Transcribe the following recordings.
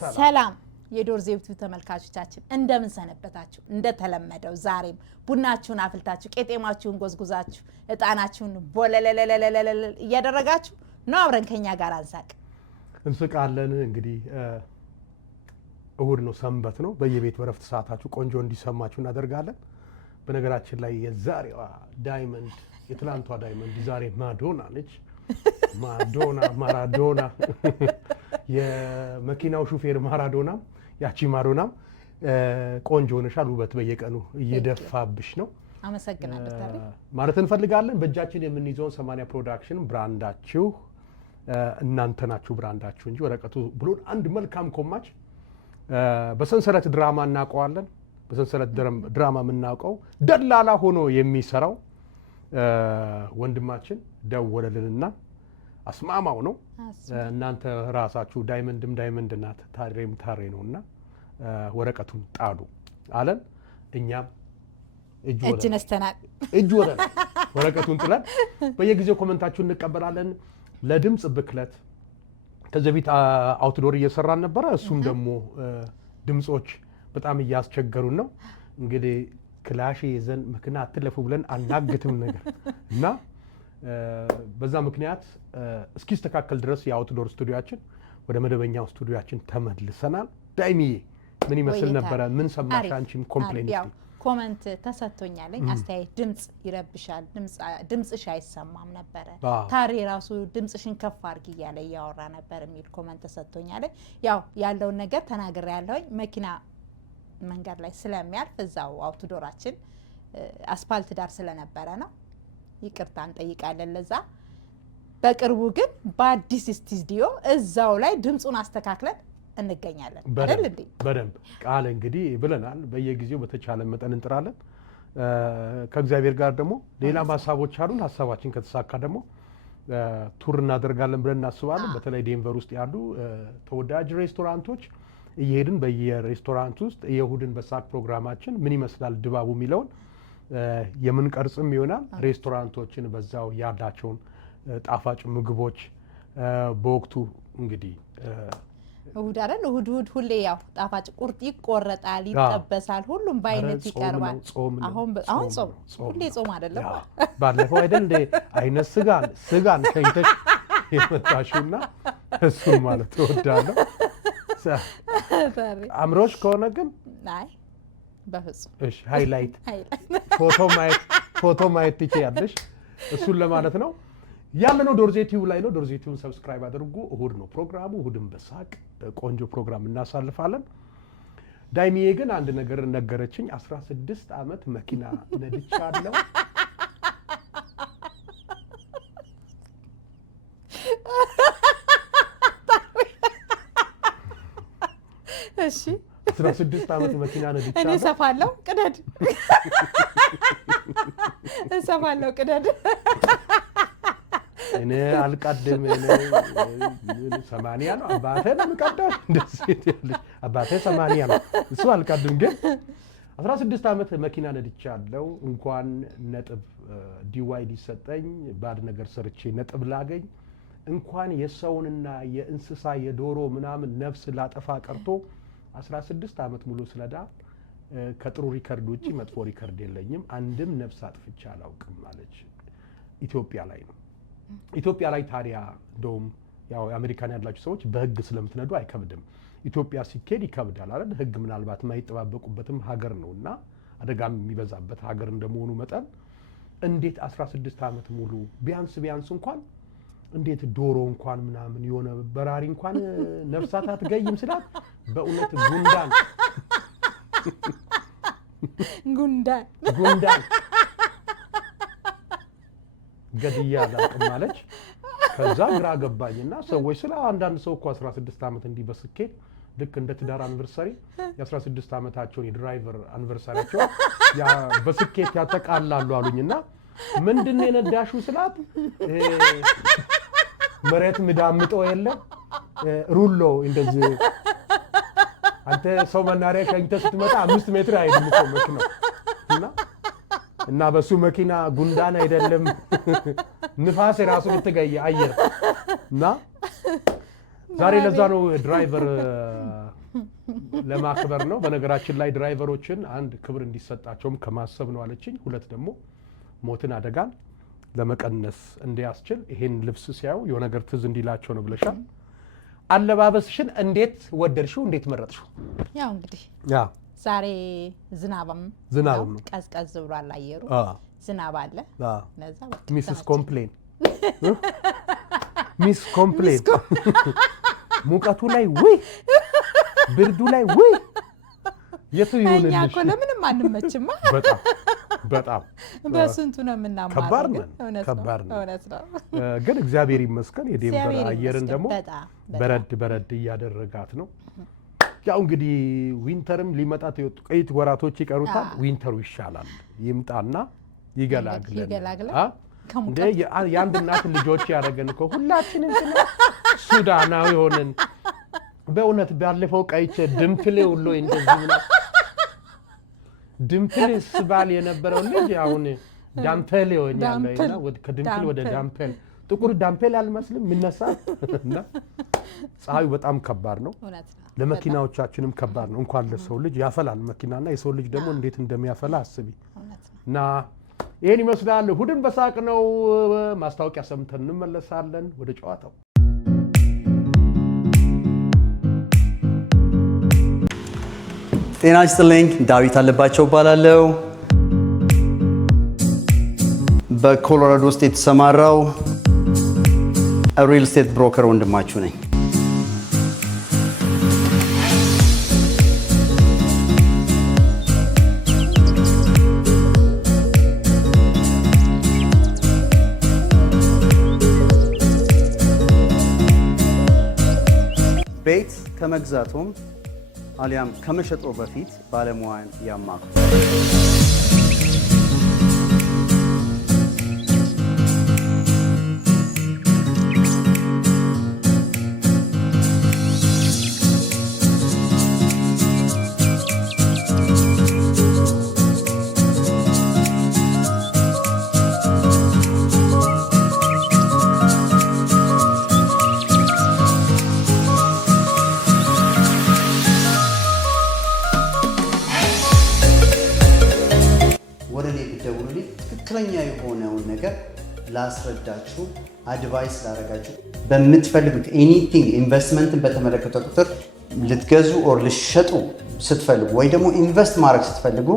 ሰላም የዶርዜብቱ ተመልካቾቻችን እንደምን ሰነበታችሁ? እንደተለመደው ዛሬም ቡናችሁን አፍልታችሁ ቄጤማችሁን ጎዝጉዛችሁ እጣናችሁን ቦለለለለለለ እያደረጋችሁ ነው አብረን ከኛ ጋር አንሳቅ እንስቃለን። እንግዲህ እሁድ ነው፣ ሰንበት ነው። በየቤት በረፍት ሰዓታችሁ ቆንጆ እንዲሰማችሁ እናደርጋለን። በነገራችን ላይ የዛሬዋ ዳይመንድ የትላንቷ ዳይመንድ ዛሬ ማዶና ነች። ማራዶና የመኪናው ሹፌር ማራዶና ያቺ ማዶናም ቆንጆ ሆነሻል። ውበት በየቀኑ እየደፋብሽ ነው። አመሰግናለሁ ታሪ ማለት እንፈልጋለን። በእጃችን የምንይዘውን 80 ፕሮዳክሽን ብራንዳችሁ እናንተ ናችሁ ብራንዳችሁ እንጂ ወረቀቱ ብሎን አንድ መልካም ኮማች በሰንሰለት ድራማ እናውቀዋለን። በሰንሰለት ድራማ የምናውቀው ደላላ ሆኖ የሚሰራው ወንድማችን ደወለልንና አስማማው ነው። እናንተ ራሳችሁ ዳይመንድ ናት ታሬም ታሬ ነውና ወረቀቱን ጣሉ አለን። እኛም እጅ ነስተናል ወረቀቱን ጥለን በየጊዜው ኮሜንታችሁን እንቀበላለን። ለድምጽ ብክለት ከዚህ በፊት አውትዶር እየሰራን ነበረ። እሱም ደግሞ ድምጾች በጣም እያስቸገሩን ነው። እንግዲህ ክላሽ ይዘን መኪና አትለፉ ብለን አናግትም ነገር እና በዛ ምክንያት እስኪስተካከል ድረስ የአውትዶር ስቱዲዮአችን ወደ መደበኛው ስቱዲዮአችን ተመልሰናል። ዳይሚዬ ምን ይመስል ነበረ? ምን ሰማሽ? አንቺም ኮሜንት ተሰጥቶኛል። አስተያየት ድምጽ ይረብሻል፣ ድምጽሽ አይሰማም ነበረ፣ ታሪ ራሱ ድምጽሽን ከፍ አድርጊ እያለ እያወራ ነበር የሚል ኮሜንት ተሰጥቶኛል። ያው ያለውን ነገር ተናግሬያለሁ። መኪና መንገድ ላይ ስለሚያልፍ እዛው አውትዶራችን አስፋልት ዳር ስለነበረ ነው። ይቅርታ እንጠይቃለን ለዛ። በቅርቡ ግን በአዲስ ስቱዲዮ እዛው ላይ ድምጹን አስተካክለን እንገኛለን አይደል እንዴ? በደንብ ቃል እንግዲህ ብለናል። በየጊዜው በተቻለ መጠን እንጥራለን። ከእግዚአብሔር ጋር ደግሞ ሌላ ሀሳቦች አሉን። ሀሳባችን ከተሳካ ደግሞ ቱር እናደርጋለን ብለን እናስባለን። በተለይ ዴንቨር ውስጥ ያሉ ተወዳጅ ሬስቶራንቶች እየሄድን በየሬስቶራንት ውስጥ የእሁድን በሳቅ ፕሮግራማችን ምን ይመስላል ድባቡ የሚለውን የምንቀርጽም ይሆናል። ሬስቶራንቶችን በዛው ያላቸውን ጣፋጭ ምግቦች በወቅቱ እንግዲህ እሁድ አይደል? እሁድ ሁሌ ያው ጣፋጭ ቁርጥ ይቆረጣል፣ ይጠበሳል፣ ሁሉም በአይነት ይቀርባል። አሁን ጾም ሁሌ ጾም አይደለም። ባለፈው አይደል እንደ አይነት ስጋን ከይተሽ የመጣሽውና እሱን ማለት እወዳለሁ። አምሮሽ ከሆነ ግን አይ በፍጹም እሺ፣ ሃይላይት ፎቶ ማየት ትችያለሽ። እሱን ለማለት ነው ያለነው። ዶርዜቲው ላይ ነው። ዶርዜቲውን ሰብስክራይብ አድርጉ። እሁድ ነው ፕሮግራሙ። እሁድን በሳቅ ቆንጆ ፕሮግራም እናሳልፋለን። ዳይሚዬ ግን አንድ ነገር ነገረችኝ። 16 ዓመት መኪና ነድቻለሁ። እሺ 16 ዓመት መኪና ነድቻለሁ። እኔ ሰፋለሁ ቅደድ እሰፋለሁ ቅደድ እኔ አልቀድም። 80 ነው አባቴ ነው የሚቀደው። እንደዚህ ያለሽ አባቴ 80 ነው እሱ አልቀድም። ግን 16 ዓመት መኪና ነድቻለሁ። እንኳን ነጥብ ዲዋይ ሊሰጠኝ ባድ ነገር ሰርቼ ነጥብ ላገኝ እንኳን የሰውንና የእንስሳ የዶሮ ምናምን ነፍስ ላጠፋ ቀርቶ 16 ዓመት ሙሉ ስለዳ ከጥሩ ሪከርድ ውጪ መጥፎ ሪከርድ የለኝም። አንድም ነፍስ አጥፍቼ አላውቅም ማለች። ኢትዮጵያ ላይ ነው። ኢትዮጵያ ላይ ታዲያ እንደውም ያው አሜሪካን ያላችሁ ሰዎች በህግ ስለምትነዱ አይከብድም። ኢትዮጵያ ሲኬድ ይከብዳል አይደል? ህግ ምናልባት የማይጠባበቁበትም ሀገር ነውና አደጋም የሚበዛበት ሀገር እንደመሆኑ መጠን እንዴት 16 ዓመት ሙሉ ቢያንስ እንኳን እንዴት ዶሮ እንኳን ምናምን የሆነ በራሪ እንኳን ነፍሳት አትገይም ስላት በእውነት ጉንዳን ገድያ አላውቅም ማለች። ከዛ ግራ ገባኝና ሰዎች ስለ አንዳንድ ሰው እኮ 16 ዓመት እንዲህ በስኬት ልክ እንደ ትዳር አኒቨርሰሪ የ16 ዓመታቸውን የድራይቨር አኒቨርሰሪያቸው በስኬት ያጠቃላሉ አሉኝና ምንድን ነው የነዳሽው ስላት መሬት ምዳምጦ የለም ሩሎ እንደዚህ አንተ ሰው መናሪያ ሸኝተህ ስትመጣ 5 ሜትር አይደለም እኮ መኪናው እና በሱ መኪና ጉንዳን አይደለም ንፋስ ራሱ ብትገይ አየር እና ዛሬ ለዛ ነው ድራይቨር ለማክበር ነው። በነገራችን ላይ ድራይቨሮችን አንድ ክብር እንዲሰጣቸውም ከማሰብ ነው አለችኝ። ሁለት ደግሞ ሞትን አደጋን ለመቀነስ እንዲያስችል ይሄን ልብስ ሲያዩ የሆነ ነገር ትዝ እንዲላቸው ነው ብለሻል። አለባበስሽን እንዴት ወደድሽው? እንዴት መረጥሽው? ያው እንግዲህ ዛሬ ዝናብም ነው፣ ቀዝቀዝ ብሏል አየሩ። ዝናብ አለ። ለዛ ሚስስ ኮምፕሌን ሙቀቱ ላይ ወይ ብርዱ ላይ ወይ የቱ ይሆንልሽ? እኛ እኮ ለምንም አንመችማ። በጣም በስንቱ ነው የምናማረው። ከባድ ነው። ግን እግዚአብሔር ይመስገን የዴንቨር አየርን ደግሞ በረድ እያደረጋት ነው። ያው እንግዲህ ዊንተርም ሊመጣ ጥቂት ወራቶች ይቀሩታል። ዊንተሩ ይሻላል፣ ይምጣና ይገላግለን። እንደ የአንድ እናት ልጆች ያደረገን እኮ ሁላችንም ሱዳናዊ ሆነን በእውነት ባለፈው ቀይቼ ድምትሌ ሁሉ እንደዚህ ነው። ድምትሌ ስባል የነበረው ልጅ አሁን ዳምፔል ይሆኛልና ከድምትል ወደ ዳምፔል ጥቁር ዳምፔል አልመስልም ምንነሳ እና ፀሐዩ በጣም ከባድ ነው። ለመኪናዎቻችንም ከባድ ነው። እንኳን ለሰው ልጅ ያፈላል መኪናና የሰው ልጅ ደግሞ እንዴት እንደሚያፈላ አስቢ። እና ይሄን ይመስላል። እሑድን በሳቅ ነው። ማስታወቂያ ሰምተን እንመለሳለን ወደ ጨዋታው። ጤና ይስጥልኝ። ዳዊት አለባቸው እባላለሁ። በኮሎራዶ ውስጥ የተሰማራው ሪል ስቴት ብሮከር ወንድማችሁ ነኝ። ቤት ከመግዛቱም አሊያም ከመሸጦ በፊት ባለሙያን ያማክሩ። ትክክለኛ የሆነውን ነገር ላስረዳችሁ፣ አድቫይስ ላረጋችሁ በምትፈልጉት ኤኒቲንግ ኢንቨስትመንትን በተመለከተ ቁጥር ልትገዙ ኦር ልትሸጡ ስትፈልጉ ወይ ደግሞ ኢንቨስት ማድረግ ስትፈልጉ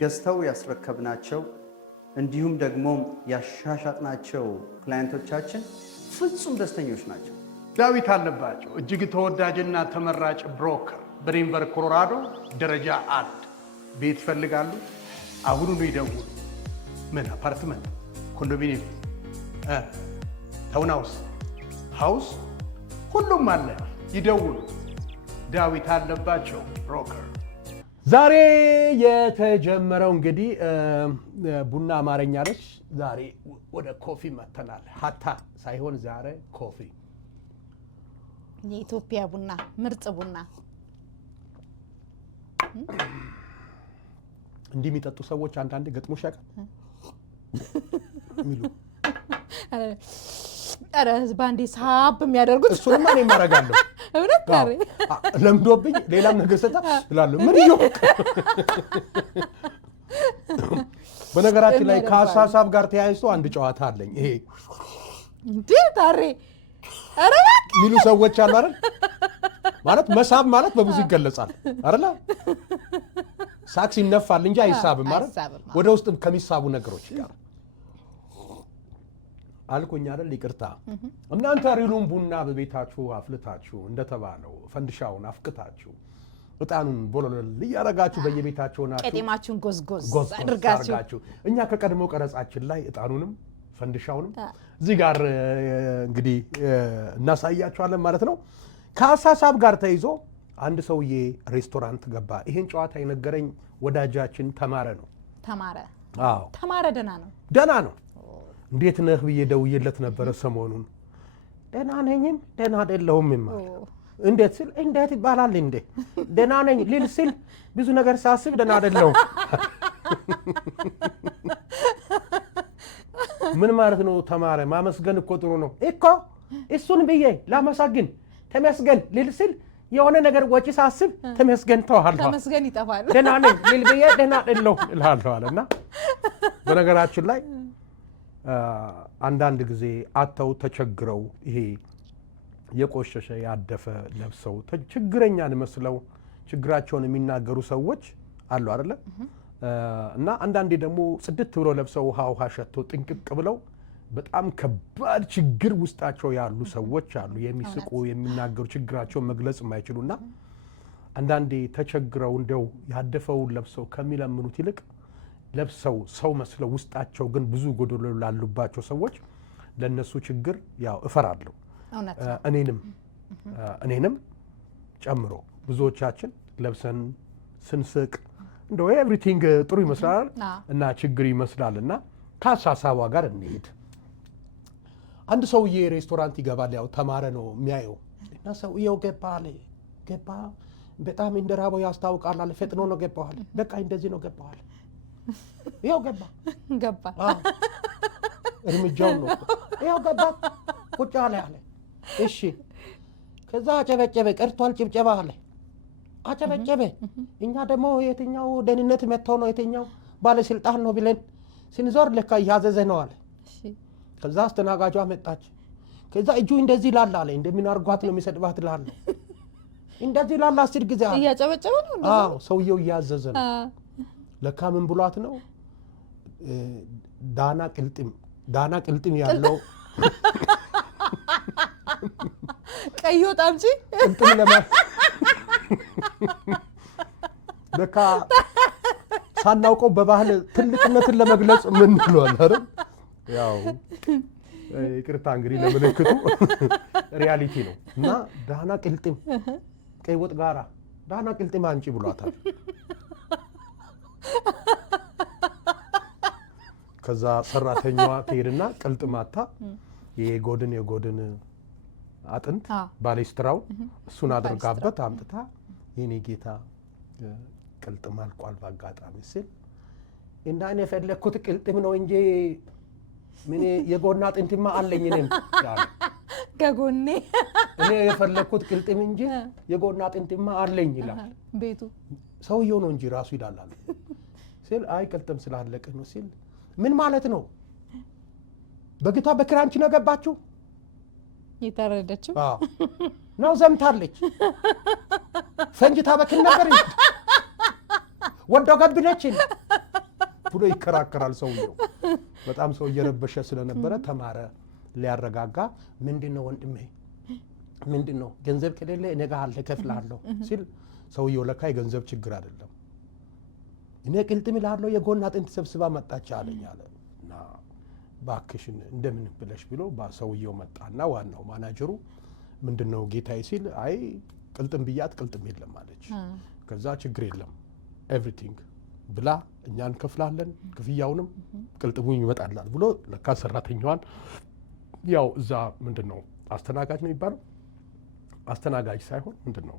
ገዝተው ያስረከብናቸው እንዲሁም ደግሞ ያሻሻጥናቸው ክላይንቶቻችን ፍጹም ደስተኞች ናቸው። ዳዊት አለባቸው እጅግ ተወዳጅና ተመራጭ ብሮከር በዴንቨር ኮሎራዶ ደረጃ 1 ቤት ይፈልጋሉ? አሁኑኑ ይደውሉ። ምን አፓርትመንት፣ ኮንዶሚኒየም፣ ታውንሃውስ፣ ሃውስ ሁሉም አለ። ይደውሉ። ዳዊት አለባቸው ብሮከር። ዛሬ የተጀመረው እንግዲህ ቡና አማርኛ ነች። ዛሬ ወደ ኮፊ መተናል። ሀታ ሳይሆን ዛሬ ኮፊ፣ የኢትዮጵያ ቡና፣ ምርጥ ቡና። እንዲህ የሚጠጡ ሰዎች አንዳንዴ ገጥሞሽ ያውቃል የሚሉ ኧረ ባንዴ ሳብ የሚያደርጉት እሱንማ እኔም አደርጋለሁ። ለምዶብኝ ሌላም ነገር ሰጣ እላለሁ። ምን ይኸው በነገራችን ላይ ከሀሳብ ጋር ተያይዞ አንድ ጨዋታ አለኝ። ይሄ እንዴ ታሬ ኧረ ሚሉ ሰዎች አሉ አይደል? ማለት መሳብ ማለት በብዙ ይገለጻል አይደል? ሳክስ ይነፋል እንጂ አይሳብም ማለት ወደ ውስጥ ከሚሳቡ ነገሮች ጋር አልኩኝ አይደል? ይቅርታ። እናንተ ሪሉን ቡና በቤታችሁ አፍልታችሁ እንደተባለው ፈንድሻውን አፍቅታችሁ እጣኑን ቦሎል እያረጋችሁ በየቤታችሁ ናችሁ። ቀጤማችሁን ጎዝጎዝ አድርጋችሁ እኛ ከቀድሞ ቀረጻችን ላይ እጣኑንም ፈንድሻውንም እዚህ ጋር እንግዲህ እናሳያችኋለን ማለት ነው። ከሀሳብ ጋር ተይዞ አንድ ሰውዬ ሬስቶራንት ገባ። ይሄን ጨዋታ የነገረኝ ወዳጃችን ተማረ ነው። ተማረ? አዎ ተማረ ደህና ነው? ደህና ነው። እንዴት ነህ ብዬ ደውዬለት ነበረ ሰሞኑን። ደህና ነኝም ደህና አይደለሁም ማለት እንዴት ስል እንዴት ይባላል እንዴ ደህና ነኝ ሊል ሲል ብዙ ነገር ሳስብ ደህና አይደለሁም። ምን ማለት ነው ተማረ? ማመስገን እኮ ጥሩ ነው እኮ። እሱን ብዬ ላመሰግን ተመስገን ሊል ሲል የሆነ ነገር ወጪ ሳስብ ተመስገን ተዋል ተመስገን ይጠፋል። ደህና ነኝ ሊል ብዬ ደህና አይደለሁም እላለሁ አለና በነገራችን ላይ አንዳንድ ጊዜ አተው ተቸግረው ይሄ የቆሸሸ ያደፈ ለብሰው ችግረኛን መስለው ችግራቸውን የሚናገሩ ሰዎች አሉ አይደለ? እና አንዳንዴ ደግሞ ጽድት ብለው ለብሰው ውሃ ሸቶ ጥንቅቅ ብለው በጣም ከባድ ችግር ውስጣቸው ያሉ ሰዎች አሉ። የሚስቁ የሚናገሩ ችግራቸውን መግለጽ የማይችሉና አንዳንዴ ተቸግረው እንደው ያደፈውን ለብሰው ከሚለምኑት ይልቅ ለብሰው ሰው መስለው ውስጣቸው ግን ብዙ ጎደሎ ላሉባቸው ሰዎች ለነሱ ችግር ያው እፈራለሁ። እኔንም ጨምሮ ብዙዎቻችን ለብሰን ስንስቅ እንደው ኤቭሪቲንግ ጥሩ ይመስላል እና ችግር ይመስላልና ከሀሳቧ ጋር እንሄድ። አንድ ሰውዬ ሬስቶራንት ይገባል። ያው ተማረ ነው የሚያየው እና ሰውየው ገባ በጣም እንደራበው ያስታውቃል አለ። ፈጥኖ ነው ገባዋል። በቃ እንደዚህ ነው ገባዋል። ያው ገባ እርምጃውን ነው ያው ገባ ቁጭ አለ። እሺ ከዛ አጨበጨበ። ቀርቷል ጭብጨባ አለ። አጨበጨበ። እኛ ደግሞ የትኛው ደህንነት መጥተው ነው የትኛው ባለስልጣን ነው ብለን ስንዞር ለካ እያዘዘ ነው አለ። ከዛ አስተናጋጇ መጣች። ከዛ እጁ እንደዚህ ላላ አለ። እንደምን አርጓት ነው የሚሰድባት ላለ እንደዚህ ላላ 10 ጊዜ አለ። እያጨበጨበ ነው። አዎ ሰውየው እያዘዘ ነው። ለካ ምን ብሏት ነው? ዳና ቅልጥም ያለው ቀይ ወጥ አምጪ ቅልጥም ለካ ሳናውቀው በባህል ትልቅነትን ለመግለጽ ምን ይሏል አይደል? ያው ይቅርታ እንግዲህ ለምልክቱ ሪያሊቲ ነው። እና ዳና ቅልጥም ቀይ ወጥ ጋራ ዳና ቅልጥም አንቺ ብሏታል። ከዛ ሰራተኛዋ ትሄድና ቅልጥማታ የጎድን አጥንት ባሌስትራው እሱን አድርጋበት አምጥታ የኔ ጌታ ቅልጥም አልቋል በአጋጣሚ ሲል እና እኔ የፈለኩት ቅልጥም ነው እንጂ ምን የጎን አጥንትማ አለኝ እኔም ከጎኔ እኔ የፈለኩት ቅልጥም እንጂ የጎን አጥንትማ አለኝ ይላል ቤቱ። ሰውየው ነው እንጂ ራሱ ይላል ሲል አይ ቅልጥም ስላለቀ ነው ሲል ምን ማለት ነው? በግቷ በክራንች ነው ገባችሁ? ይታረደችው ነው ዘምታለች። ፈንጅታ በክን ነበር ወንዶ ገብነች ብሎ ይከራከራል ሰውየው። በጣም ሰው እየረበሸ ስለነበረ ተማረ ሊያረጋጋ ምንድነው ወንድሜ ምንድነው ገንዘብ ከሌለ እኔ ጋር አለ ከፍላለሁ ሲል ሰውየው ለካ የገንዘብ ችግር አይደለም እኔ ቅልጥም ይላለው የጎን አጥንት ሰብስባ መጣች አለኝ አለ። እና ባክሽን እንደምን ብለሽ ብሎ ሰውየው መጣና ዋናው ማናጀሩ ምንድነው ጌታዬ ሲል አይ ቅልጥም ብያት ቅልጥም የለም አለች። ከዛ ችግር የለም ኤቭሪቲንግ ብላ እኛ እንከፍላለን ክፍያውንም ቅልጥሙ ይመጣላል ብሎ ለካ ሰራተኛዋን ያው እዛ ምንድነው አስተናጋጅ ነው የሚባለው አስተናጋጅ ሳይሆን ምንድነው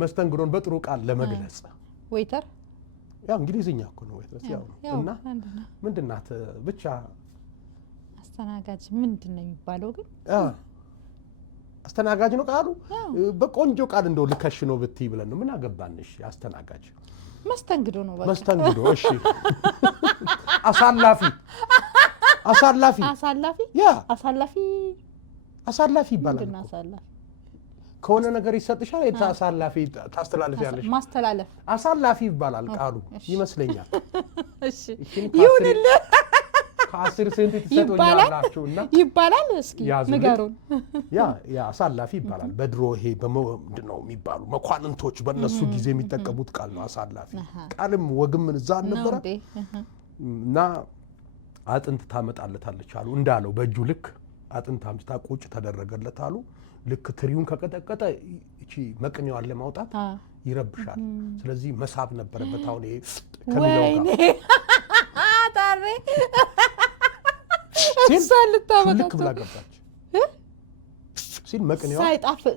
መስተንግዶን በጥሩ ቃል ለመግለጽ ዌይተር ያው እንግሊዝኛ እኮ ነው ዌይተር ያው እና ምንድናት ብቻ አስተናጋጅ ምንድነው የሚባለው ግን አስተናጋጅ ነው ቃሉ። በቆንጆ ቃል እንደው ልከሽ ነው ብትይ ብለን ነው ምን አገባንሽ? አስተናጋጅ መስተንግዶ ነው በቃ መስተንግዶ። እሺ አሳላፊ ይባላል። ከሆነ ነገር ይሰጥሻል አሳላፊ ታስተላልፊያለሽ። ማስተላለፍ አሳላፊ ይባላል ቃሉ ይመስለኛል። እሺ ይሁንልህ። ከ10 ሴንት ትሰጡኛላችሁና ይባላል። እስኪ ንገሩን። ያ አሳላፊ ይባላል። በድሮ ይሄ ምንድነው የሚባሉ መኳንንቶች በእነሱ ጊዜ የሚጠቀሙት ቃል ነው አሳላፊ። ቃልም ወግም እዛ ነበረ እና አጥንት ታመጣለታለች አሉ እንዳለው በእጁ ልክ አጥንት አምጥታ ቁጭ ተደረገለት አሉ። ልክ ትሪውን ከቀጠቀጠ እቺ መቅኔዋን ለማውጣት ይረብሻል። ስለዚህ መሳብ ነበረበት። አሁን ይሄ ወይኔ ታሬ ልክ ብላ ገባች ሲል መቅኔዋ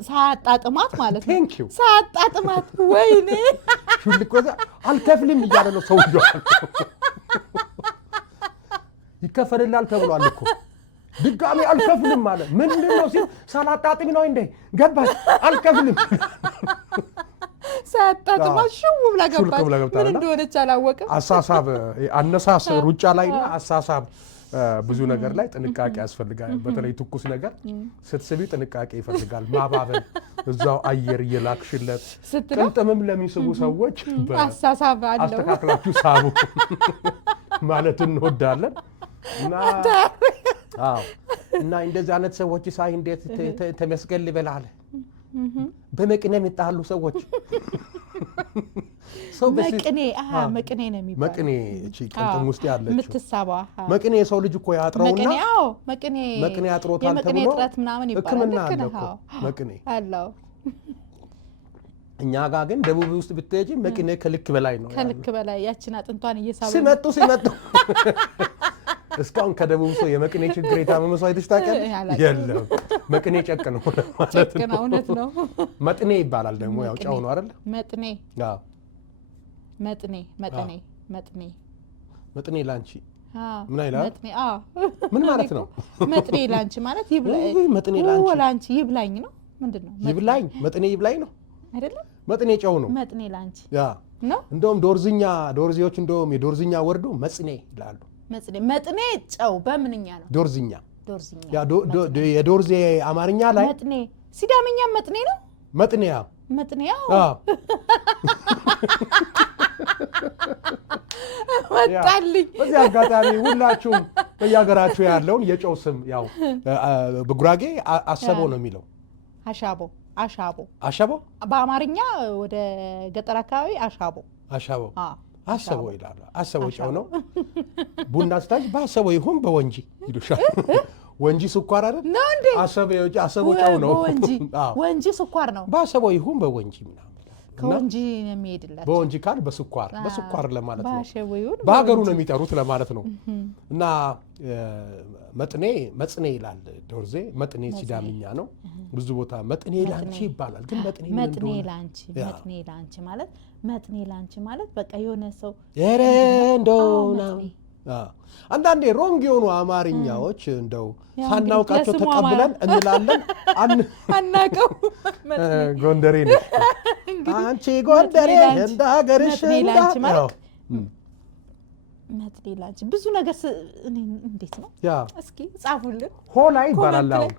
ሳያጣጥማት ማለት ነው። ቴንክ ዩ ሳያጣጥማት ወይኔ ሹልክ ወዛ አልከፍልም እያለ ነው ሰውዬው። ይከፈልላል ተብሏል እኮ ድጋሚ አልከፍልም ማለት ምንድን ነው ሲል ሳላጣጥም ነው እንዴ ገባች አልከፍልም ሳያጣጥማት ሽው ብላ ገባች። ምን እንደሆነች አላወቅም። አሳሳብ አነሳስ ሩጫ ላይና አሳሳብ ብዙ ነገር ላይ ጥንቃቄ ያስፈልጋል። በተለይ ትኩስ ነገር ስትስቢ ጥንቃቄ ይፈልጋል። ማባበል እዛው አየር እየላክሽለት ቅልጥምም ለሚስቡ ሰዎች አሳሳብ አለው አስተካክላችሁ ሳቡ ማለት እንወዳለን። እና እንደዚህ አይነት ሰዎች ሳይ እንዴት ተመስገን ልበላለ በመቅኔ የሚጣሉ ሰዎች ሰው መቅኔ መቅኔ ነው የሚባለው። መቅኔ እቺ ቅልጥም ውስጥ ያለችው የምትሳባ መቅኔ የሰው ልጅ እኮ ያጥረውና መቅኔ ያጥሮታል ተብሎ የመቅኔ ጥረት ምናምን ይባላል። ልክ ነው መቅኔ አለው። እኛ ጋር ግን ደቡብ ውስጥ ብትሄጂ መቅኔ ከልክ በላይ ነው። ከልክ በላይ ያችን አጥንቷን እየሳበ ሲመጡ እስካሁን ከደቡብ ሰው የመቅኔ ችግር የታመመ ሰው አይተሽ ታውቂያለሽ? የለም። መቅኔ ጨቅ ነው ማለት ነው። እውነት ነው። መጥኔ ይባላል ደግሞ ያው ጫው ነው አይደል? መጥኔ አዎ መጥኔ ላንቺ ምን አይላል? መጥኔ ምን ማለት ነው? መጥኔ ላንቺ ማለት ይብላኝ። መጥኔ ላንቺ ይብላኝ ነው። ምንድነው? ይብላኝ መጥኔ ይብላኝ ነው አይደለም? መጥኔ ጫው ነው። መጥኔ ላንቺ ነው። እንደውም ዶርዚዎች እንደውም የዶርዝኛ ወርዱ መጽኔ ይላሉ። መጥኔ ጨው በምንኛ ነው? ዶርዝኛ የዶርዜ አማርኛ ላይ መጥኔ ሲዳምኛ መጥኔ ነው። መጥኔያ መጣልኝ። በዚህ አጋጣሚ ሁላችሁም በየሀገራችሁ ያለውን የጨው ስም ያው በጉራጌ አሰቦ ነው የሚለው። አሻቦ በአማርኛ ወደ ገጠር አካባቢ አሰቦ ይላሉ። አሰቦ ጨው ነው። ቡና ስታጅ በአሰቦ ይሁን በወንጂ ይሉሻል። ወንጂ ስኳር አይደል ነው እንዴ? አሰቦ ጨው ነው። ወንጂ ስኳር ነው። በአሰቦ ይሁን በወንጂ ምናምን ከወንጂ ነው የሚሄድላቸው። በወንጂ ካል በስኳር ለማለት ነው። በሀገሩ ነው የሚጠሩት ለማለት ነው። እና መጥኔ ይላል ዶርዜ። መጥኔ ሲዳምኛ ነው። ብዙ ቦታ መጥኔ ላንቺ ይባላል። ግን መጥኔ ላንቺ ማለት በቃ የሆነ ሰው እንደውና አንዳንዴ ሮንግ የሆኑ አማርኛዎች እንደው ሳናውቃቸው ተቀብለን እንላለን። አናውቀው። ጎንደሬ ነሽ አንቺ ጎንደሬ እንደ ሀገርሽ መጥኔ ላንቺ ብዙ ነገር እንዴት ነው? እስኪ ጻፉልን። ሆላ ይባላል። አሁን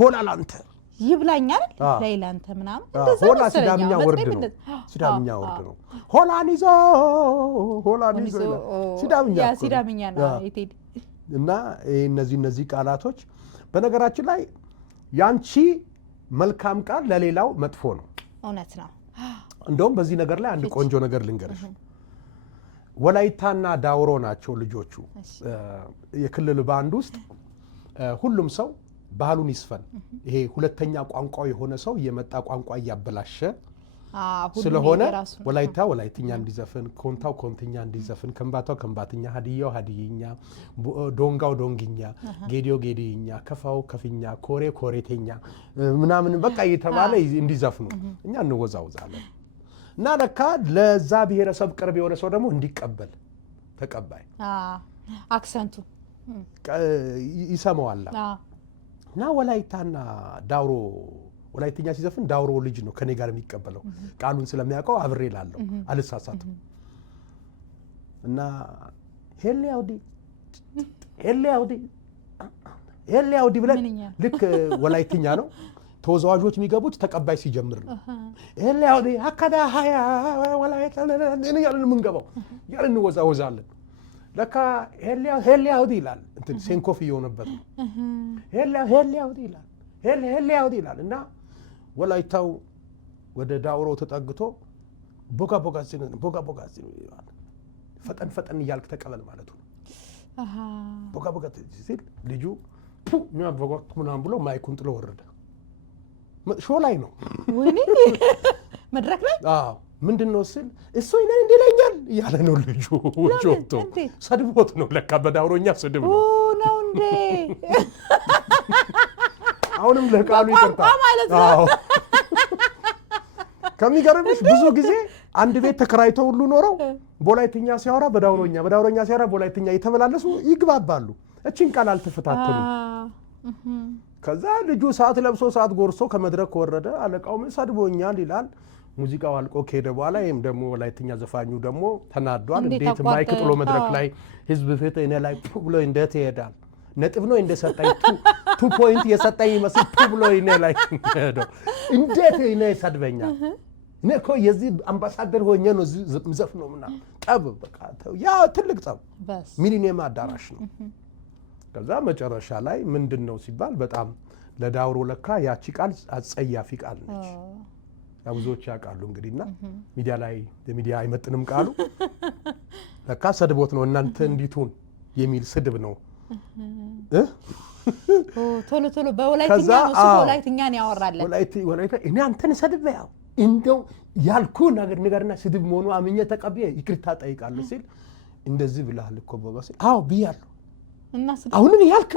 ሆላ ላንተ ይብላኛል ለይላንተ ምናምን ሆላ ሲዳምኛ ወርድ ነው። ሆላን ይዞ ሲዳምኛ ነው የቴዲ እና እነዚህ ቃላቶች በነገራችን ላይ ያንቺ መልካም ቃል ለሌላው መጥፎ ነው። እውነት ነው። እንደውም በዚህ ነገር ላይ አንድ ቆንጆ ነገር ልንገርሽ። ወላይታና ዳውሮ ናቸው ልጆቹ። የክልል ባንድ ውስጥ ሁሉም ሰው ባህሉን ይስፈን። ይሄ ሁለተኛ ቋንቋ የሆነ ሰው የመጣ ቋንቋ እያበላሸ ስለሆነ ወላይትኛ እንዲዘፍን፣ ኮንታው ኮንትኛ እንዲዘፍን፣ ከምባታው ከምባትኛ፣ ሀዲያው ሀዲይኛ፣ ዶንጋው ዶንግኛ፣ ጌዲዮ ጌዲይኛ፣ ከፋው ከፍኛ፣ ኮሬ ኮሬተኛ ምናምን በቃ እየተባለ እንዲዘፍኑ እኛ እንወዛውዛለን። እና ለካ ለዛ ብሔረሰብ ቅርብ የሆነ ሰው ደግሞ እንዲቀበል ተቀባይ አክሰንቱ ይሰማዋል። እና ወላይታና ዳውሮ ወላይትኛ ሲዘፍን ዳውሮ ልጅ ነው ከኔ ጋር የሚቀበለው ቃሉን ስለሚያውቀው አብሬ ላለው አልሳሳትም። እና ሄሌ አውዲ ብለን ልክ ወላይትኛ ነው ተወዛዋዦች የሚገቡት ተቀባይ ሲጀምር ነው። ሄሌ አውዲ አካዳ ሃያ ወላይታ ያለን የምንገባው ያለን እንወዛወዛለን። ለካ ሄሌ አውዲ ይላል እንትን ሴንኮፍ እየሆነበት ነው። ሄሌ አውዲ ይላል እና ወላይታው ወደ ዳውሮ ተጠግቶ ቦጋ ቦጋ ይላል። ፈጠን እያልክ ተቀበል ማለቱ ነው። ቦጋ ቦጋ ሲል ልጁ ምናምን ብሎ ማይኩን ጥሎ ወረደ። ሾው ላይ ነው። ወይኔ መድረክ ላይ ምንድነው ስል እሱ ይሄን እንዲለኛል እያለ ነው ልጁ ወጆቶ ሰድቦት ነው ለካ በዳውሮኛ ስድብ ነው ነው እንዴ አሁንም ለቃሉ ይቀርታ ከሚገርምሽ ብዙ ጊዜ አንድ ቤት ተከራይተው ሁሉ ኖረው ቦላይትኛ ሲያወራ በዳውሮኛ ሲያወራ ቦላይትኛ እየተመላለሱ ይግባባሉ። እቺን ቃል አልተፈታተኑ። ከዛ ልጁ ሰዓት ለብሶ ሰዓት ጎርሶ ከመድረክ ወረደ። አለቃው ምን ሰድቦኛል ይላል። ሙዚቃው አልቆ ከሄደ በኋላ ይሄም ደግሞ ወላይትኛ ዘፋኙ ደግሞ ተናዷል። እንዴት ማይክ ጥሎ መድረክ ላይ ህዝብ ፊት እኔ ላይ ብሎ እንዴት ይሄዳል? ነጥብ ነው እንደሰጠኝ 2 ፖይንት የሰጠኝ መስል ብሎ እኔ ላይ ሄዶ እንዴት እኔ ሰድበኛል? እኔ እኮ የዚህ አምባሳደር ሆኜ ነው ዘፍ ነው ምናምን ጠብ በቃ ያ ትልቅ ጠብ ሚሊኒየም አዳራሽ ነው። ከዛ መጨረሻ ላይ ምንድነው ሲባል በጣም ለዳውሮ ለካ ያቺ ቃል አጸያፊ ቃል ነች። ብዙዎች ያውቃሉ እንግዲህና ሚዲያ አይመጥንም ቃሉ ለካ ሰድቦት ነው እናንተ እንዲቱን የሚል ስድብ ነው። ቶሎ በወላይትኛ ነው በወላይትኛን ያወራለን። ወላይታ እኔ አንተን ሰድበ ያው እንደው ያልኩ ነገርና ስድብ መሆኑ አምኜ ተቀበየ ይቅርታ ጠይቃለሁ ሲል እንደዚህ ብለሃል እኮ በባስ አዎ ብያለሁ እና አሁንም ያልክ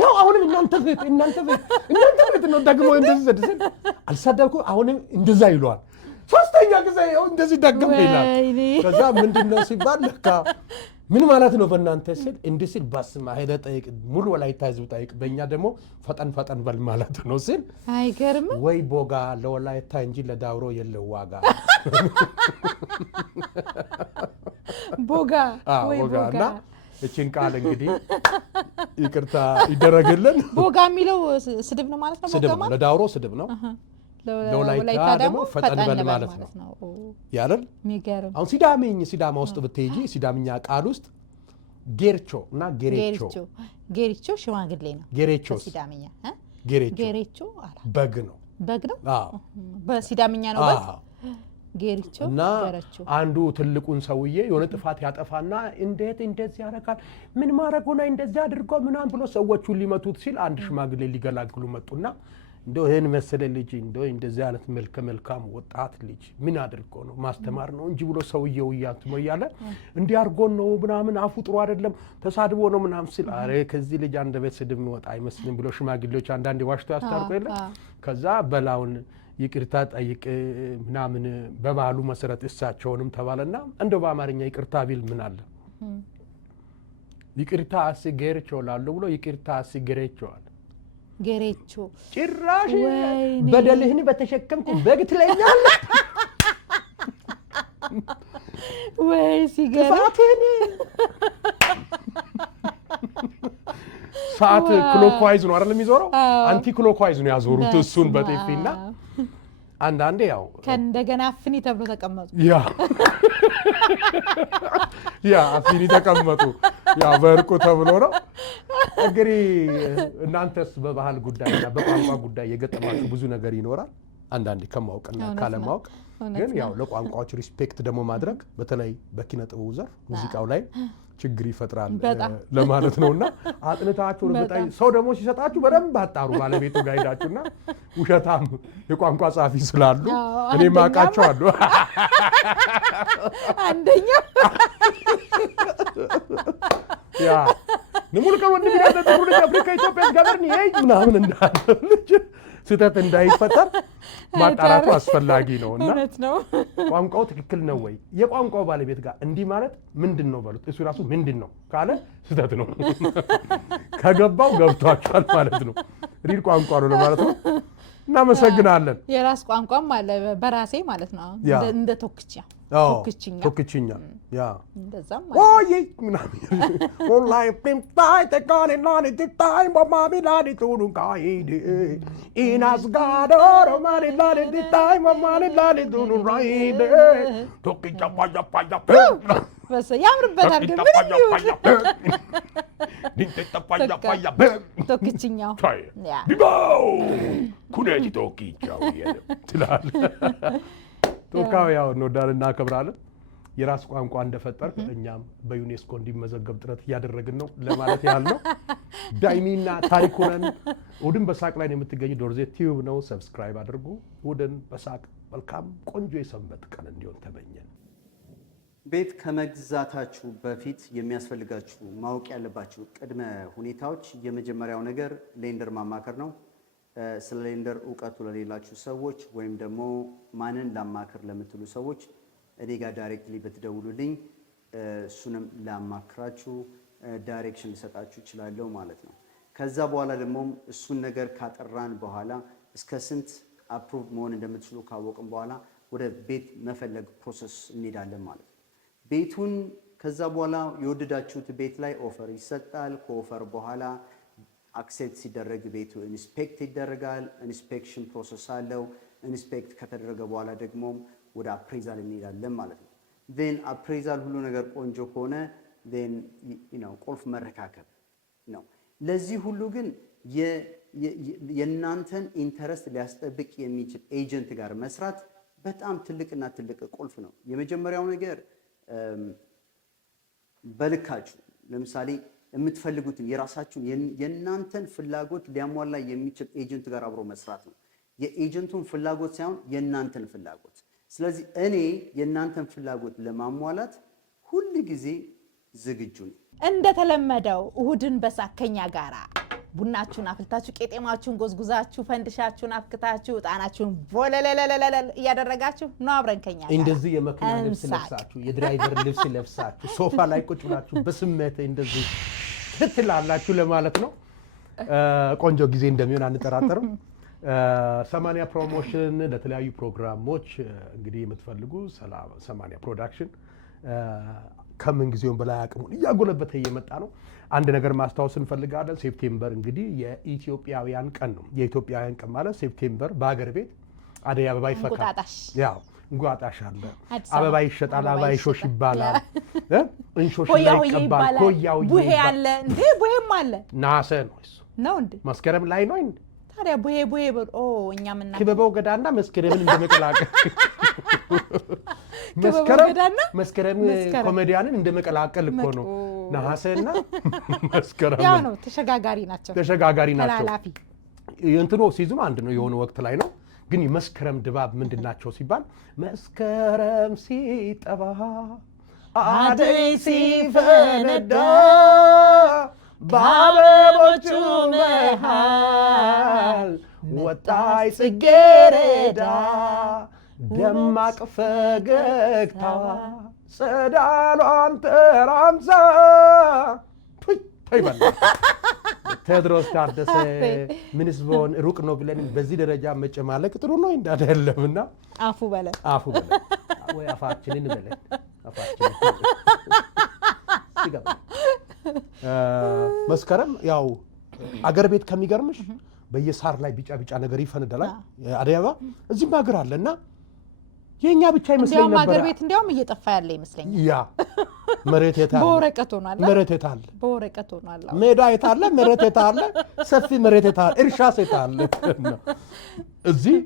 ያው አሁንም እናንተ ቤት ነው ደግሞ እንደዚህ ዘድሰን አልሰደብኩ አሁንም እንደዛ ይሏል። ሶስተኛ ጊዜ ያው እንደዚህ ደግም ይላል። ከዛ ምንድነው ሲባል ለካ ምን ማለት ነው በእናንተ ሲል እንዲህ ሲል ባስማ ሄደ ጠይቅ ሙሉ ወላይታ ህዝብ ጠይቅ በእኛ ደግሞ ፈጠን በል ማለት ነው ሲል አይገርም ወይ ቦጋ ለወላይታ እንጂ ለዳውሮ የለው ዋጋ ቦጋ ወይ ቦጋ እቺን ቃል እንግዲህ ይቅርታ ይደረግልን። ቦጋ የሚለው ስድብ ነው ማለት ነው። ቦጋ ማለት ለዳውሮ ስድብ ነው። ለወላይታ ደግሞ ፈጠን በል ማለት ነው ያረል ሚገርም። አሁን ሲዳማ ውስጥ ብትሄጂ ሲዳምኛ ቃል ውስጥ ጌርቾ እና ጌሪቾ ሽማግሌ ነው። ጌሬቾ ሲዳምኛ ጌሬቾ በግ ነው። አዎ በሲዳምኛ ነው በግ ጌሪቾ እና አንዱ ትልቁን ሰውዬ የሆነ ጥፋት ያጠፋና እንዴት እንደዚህ ያረካል ምን ማረጉ ነው እንደዚህ አድርጎ ምናምን ብሎ ሰዎቹ ሊመቱት ሲል አንድ ሽማግሌ ሊገላግሉ መጡና እንደው ይሄን መሰለ ልጅ እንደው እንደዚህ አይነት መልካም ወጣት ልጅ ምን አድርጎ ነው ማስተማር ነው እንጂ ብሎ ሰውዬው ያንተው ያለ እንዲያርጎ ነው ምናምን አፉ ጥሩ አይደለም ተሳድቦ ነው ምናምን ሲል አሬ ከዚህ ልጅ አንድ ቤት ስድብ የሚወጣ አይመስልም ብሎ ሽማግሌዎች አንዳንዴ ዋሽቶ ያስታርቁ የለ ከዛ በላውን ይቅርታ ጠይቅ ምናምን በባሉ መሰረት እሳቸውንም ተባለና እንደው በአማርኛ ይቅርታ ቢል ምን አለ ይቅርታ አስገርቾ ላሉ ብሎ ይቅርታ አስገርቾ ጌሬቾ ጭራሽ በደልህን በተሸከምኩ በግ ትለኛለህ ወይ ሲገርም ሰዓት ክሎክዋይዝ ነው አይደል የሚዞረው አንቲ ክሎክዋይዝ ነው ያዞሩት እሱን በጤፊና አንዳንዴ ያው ከእንደገና አፍኒ ተብሎ ተቀመጡ ያ አፍኒ ተቀመጡ ያ በርቁ ተብሎ ነው እንግዲህ እናንተስ በባህል ጉዳይና በቋንቋ ጉዳይ የገጠማችሁ ብዙ ነገር ይኖራል አንዳንዴ ከማወቅና ካለማወቅ ግን ያው ለቋንቋዎች ሪስፔክት ደግሞ ማድረግ በተለይ በኪነ ጥበቡ ዘርፍ ሙዚቃው ላይ ችግር ይፈጥራል ለማለት ነውና አጥንታችሁ ርግጠይ ሰው ደግሞ ሲሰጣችሁ በደንብ አጣሩ ባለቤቱ ጋር ሄዳችሁና ውሸታም የቋንቋ ጻፊ ስላሉ እኔ ማቃቸው አሉ አንደኛ ያ ንሙልከ ወንድ ቢያደ ጥሩ አፍሪካ ኢትዮጵያ ጋርኒ ምናምን እንዳለ ልጅ ስህተት እንዳይፈጠር ማጣራቱ አስፈላጊ ነውና እውነት ነው ቋንቋው ትክክል ነው ወይ የቋንቋው ባለቤት ጋር እንዲህ ማለት ምንድነው በሉት እሱ ራሱ ምንድነው ካለ ስህተት ነው ከገባው ገብቷቸዋል ማለት ነው ሪል ቋንቋ ነው ማለት ነው እናመሰግናለን የራስ ቋንቋም አለ በራሴ ማለት ነው እንደ ቶክችኛ ያ እንደዛም ወይ ምናምን ኦንላይ ፒምታይ ተካኔናኒ ቲታይ ማማሚላኒ ቱኑካይዲ ኢናስጋዶሮ ማኒላኒ ቲታይ ማማኒላኒ ቱኑራይዲ ቶክቻ ፓያ በሰ ያምርበታል ግን ፓያ ቶክችኛው ያ ቢባው ኩኔቲ ቶክቻው ይላል ቶካው ያው ነው ዳርና ከብራለን የራስ ቋንቋ እንደፈጠርክ እኛም በዩኔስኮ እንዲመዘገብ ጥረት እያደረግን ነው ለማለት ያህል ነው። ዳይሚና ታሪኩ ነን። እሑድን በሳቅ ላይ ነው የምትገኙ። ዶርዜ ቲዩብ ነው። ሰብስክራይብ አድርጉ። እሑድን በሳቅ መልካም ቆንጆ የሰንበት ቀን እንዲሆን ተመኘን። ቤት ከመግዛታችሁ በፊት የሚያስፈልጋችሁ ማወቅ ያለባችሁ ቅድመ ሁኔታዎች፣ የመጀመሪያው ነገር ሌንደር ማማከር ነው። ስለ ሌንደር እውቀቱ ለሌላችሁ ሰዎች ወይም ደግሞ ማንን ላማክር ለምትሉ ሰዎች እኔ ጋር ዳይሬክትሊ ብትደውሉልኝ እሱንም ላማክራችሁ ዳይሬክሽን ልሰጣችሁ እችላለሁ ማለት ነው። ከዛ በኋላ ደግሞ እሱን ነገር ካጠራን በኋላ እስከ ስንት አፕሩቭ መሆን እንደምትችሉ ካወቅን በኋላ ወደ ቤት መፈለግ ፕሮሰስ እንሄዳለን ማለት ነው። ቤቱን ከዛ በኋላ የወደዳችሁት ቤት ላይ ኦፈር ይሰጣል። ከኦፈር በኋላ አክሴፕት ሲደረግ ቤቱ ኢንስፔክት ይደረጋል። ኢንስፔክሽን ፕሮሰስ አለው። ኢንስፔክት ከተደረገ በኋላ ደግሞ ወደ አፕሬዛል እንሄዳለን ማለት ነው። ዜን አፕሬዛል ሁሉ ነገር ቆንጆ ከሆነ ዜን ቁልፍ መረካከብ ነው። ለዚህ ሁሉ ግን የእናንተን ኢንተረስት ሊያስጠብቅ የሚችል ኤጀንት ጋር መስራት በጣም ትልቅና ትልቅ ቁልፍ ነው። የመጀመሪያው ነገር በልካችሁ ለምሳሌ የምትፈልጉትን የራሳችሁን የእናንተን ፍላጎት ሊያሟላ የሚችል ኤጀንት ጋር አብሮ መስራት ነው። የኤጀንቱን ፍላጎት ሳይሆን የእናንተን ፍላጎት። ስለዚህ እኔ የእናንተን ፍላጎት ለማሟላት ሁል ጊዜ ዝግጁ ነኝ። እንደተለመደው እሑድን በሳቅ ከኛ ጋራ ቡናችሁን አፍልታችሁ ቄጤማችሁን ጎዝጉዛችሁ ፈንድሻችሁን አፍክታችሁ ዕጣናችሁን ቦለለለለለ እያደረጋችሁ ነው አብረን ከኛ ጋር እንደዚህ የመኪና ልብስ ለብሳችሁ የድራይቨር ልብስ ለብሳችሁ ሶፋ ላይ ቁጭ ብላችሁ በስሜት እንደዚህ ትላላችሁ ለማለት ነው። ቆንጆ ጊዜ እንደሚሆን አንጠራጠርም። 80 ፕሮሞሽን ለተለያዩ ፕሮግራሞች እንግዲህ የምትፈልጉ 80 ፕሮዳክሽን ከምን ጊዜውም በላይ አቅሙን እያጎለበተ እየመጣ ነው። አንድ ነገር ማስታወስ እንፈልጋለን። ሴፕቴምበር እንግዲህ የኢትዮጵያውያን ቀን ነው። የኢትዮጵያውያን ቀን ማለት ሴፕቴምበር በሀገር ቤት አደይ አበባ ይፈካል። ያው እንጓጣሽ አለ፣ አበባ ይሸጣል፣ አበባ ይሾሽ ይባላል፣ እንሾሽ ላይ ይቀባል፣ ኮያው ቡሄ አለ እንዴ? ቡሄም አለ። ናሰ ነው እሱ ነው እንዴ? መስከረም ላይ ነው እንዴ? ታዲያ ቡሄ እኛም እና ክበበው ገዳና መስከረምን እንደመቀላቀል መስከረም ኮሜዲያንን እንደመቀላቀል እኮ ነው። ነሐሴና መስከረም ያው ነው፣ ተሸጋጋሪ ናቸው። ተላላፊ እንትኑ ሲዝኑ አንድ ነው፣ የሆነ ወቅት ላይ ነው። ግን የመስከረም ድባብ ምንድናቸው ሲባል መስከረም ሲጠባ አደይ ሲፈነዳ በአበቦቹ መሃል ወጣይ ጽጌረዳ ደማቅ ፈገግታዋ ጸዳሏን ተራምሳ ይበላ ቴዎድሮስ ታደሰ ምንስ ቢሆን ሩቅ ነው ብለን በዚህ ደረጃ መጨማለቅ ጥሩ ነው እንዳደለምና አፉ በለ ወይ አፋችንን በለን አፋችንን መስከረም ያው አገር ቤት ከሚገርምሽ በየሳር ላይ ቢጫ ቢጫ ነገር ይፈነዳል። አደይ አበባ እዚህም ሀገር አለና የኛ ብቻ ይመስለኝ ነበር። ሀገር ቤት እንዲያውም እየጠፋ ያለ ይመስለኛል። ያ መሬት የታለ በወረቀት ሆኗል። መሬት የታለ በወረቀት ሆኗል። ሜዳ የታለ መሬት የታለ ሰፊ መሬት የታለ እርሻስ የታለ እዚህ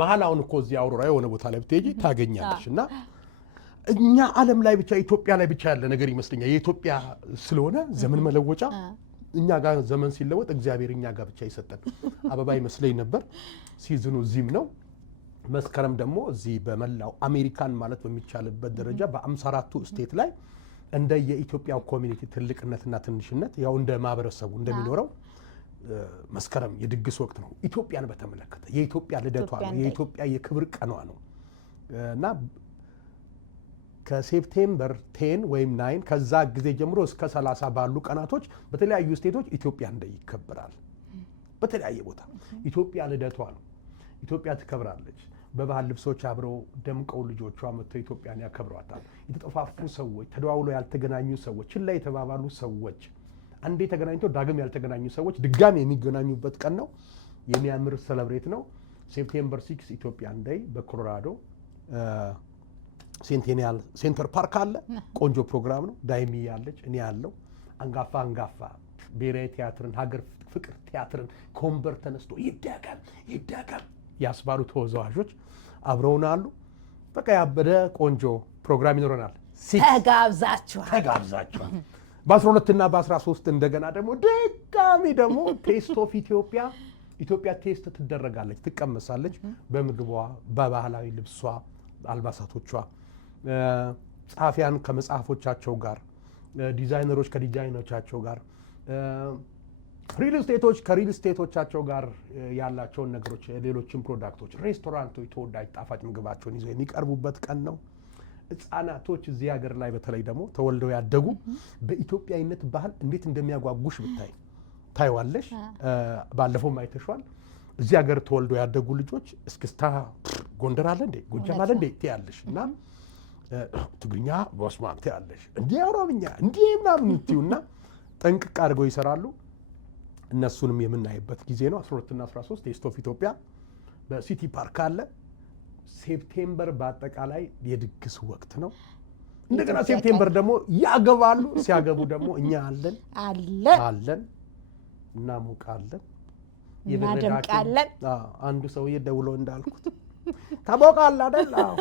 መሀል አሁን እኮ እዚህ አውሮራ የሆነ ቦታ ላይ ብትሄጂ ታገኛለሽ። እና እኛ ዓለም ላይ ብቻ ኢትዮጵያ ላይ ብቻ ያለ ነገር ይመስለኛል። የኢትዮጵያ ስለሆነ ዘመን መለወጫ እኛ ጋር ዘመን ሲለወጥ እግዚአብሔር እኛ ጋር ብቻ ይሰጠን አበባ ይመስለኝ ነበር። ሲዝኑ እዚህም ነው። መስከረም ደግሞ እዚህ በመላው አሜሪካን ማለት በሚቻልበት ደረጃ በ54ቱ ስቴት ላይ እንደ የኢትዮጵያው ኮሚኒቲ ትልቅነትና ትንሽነት ያው እንደ ማህበረሰቡ እንደሚኖረው መስከረም የድግስ ወቅት ነው። ኢትዮጵያን በተመለከተ የኢትዮጵያ ልደቷ ነው፣ የኢትዮጵያ የክብር ቀኗ ነው እና ከሴፕቴምበር 10 ወይም 9 ከዛ ጊዜ ጀምሮ እስከ 30 ባሉ ቀናቶች በተለያዩ ስቴቶች ኢትዮጵያ ዴይ ይከበራል። በተለያየ ቦታ ኢትዮጵያ ልደቷ ነው። ኢትዮጵያ ትከብራለች። በባህል ልብሶች አብረው ደምቀው ልጆቿ መጥተው ኢትዮጵያን ያከብሯታል። የተጠፋፉ ሰዎች፣ ተደዋውለው ያልተገናኙ ሰዎች፣ ችላ የተባባሉ ሰዎች፣ አንዴ ተገናኝተው ዳግም ያልተገናኙ ሰዎች ድጋሚ የሚገናኙበት ቀን ነው። የሚያምር ሰለብሬት ነው። ሴፕቴምበር 6 ኢትዮጵያን ዴይ በኮሎራዶ ሴንቴኒያል ሴንተር ፓርክ አለ። ቆንጆ ፕሮግራም ነው። ዳይሚ ያለች፣ እኔ ያለው አንጋፋ ብሔራዊ ቲያትርን ሀገር ፍቅር ቲያትርን ከወንበር ተነስቶ ይደገም ያስባሉ ተወዛዋዦች አብረውን አሉ። በቃ ያበደ ቆንጆ ፕሮግራም ይኖረናል። ተጋብዛችኋል። በ12 እና በ13 እንደገና ደግሞ ድጋሚ ደግሞ ቴስት ኦፍ ኢትዮጵያ ቴስት ትደረጋለች፣ ትቀመሳለች። በምግቧ፣ በባህላዊ ልብሷ፣ አልባሳቶቿ፣ ጸሐፊያን ከመጽሐፎቻቸው ጋር፣ ዲዛይነሮች ከዲዛይኖቻቸው ጋር፣ ሪል ስቴቶች ከሪል ስቴቶቻቸው ጋር ያላቸውን ነገሮች፣ ሌሎችም ፕሮዳክቶች፣ ሬስቶራንቶች ተወዳጅ ጣፋጭ ምግባቸውን ይዘው የሚቀርቡበት ቀን ነው። ህጻናቶች እዚህ ሀገር ላይ በተለይ ደግሞ ተወልደው ያደጉ በኢትዮጵያዊነት ባህል እንዴት እንደሚያጓጉሽ ብታይ ታይዋለሽ። ባለፈው አይተሽዋል። እዚህ ሀገር ተወልደው ያደጉ ልጆች እስክስታ ጎንደር አለ እንዴ ጎጃም አለ እንዴ ትያለሽ፣ እና ትግርኛ በስማም ትያለሽ፣ እንዲህ ኦሮምኛ እንዲህ ምናምን ትዩና ጠንቅቅ አድርገው ይሰራሉ። እነሱንም የምናይበት ጊዜ ነው። 12 እና 13 ቴስት ኦፍ ኢትዮጵያ በሲቲ ፓርክ አለ። ሴፕቴምበር በአጠቃላይ የድግስ ወቅት ነው። እንደገና ሴፕቴምበር ደግሞ ያገባሉ። ሲያገቡ ደግሞ እኛ አለን እናሞቃለን፣ እናደምቃለን። አንዱ ሰውዬ ደውሎ እንዳልኩት ታሞቃለህ አይደል? አዎ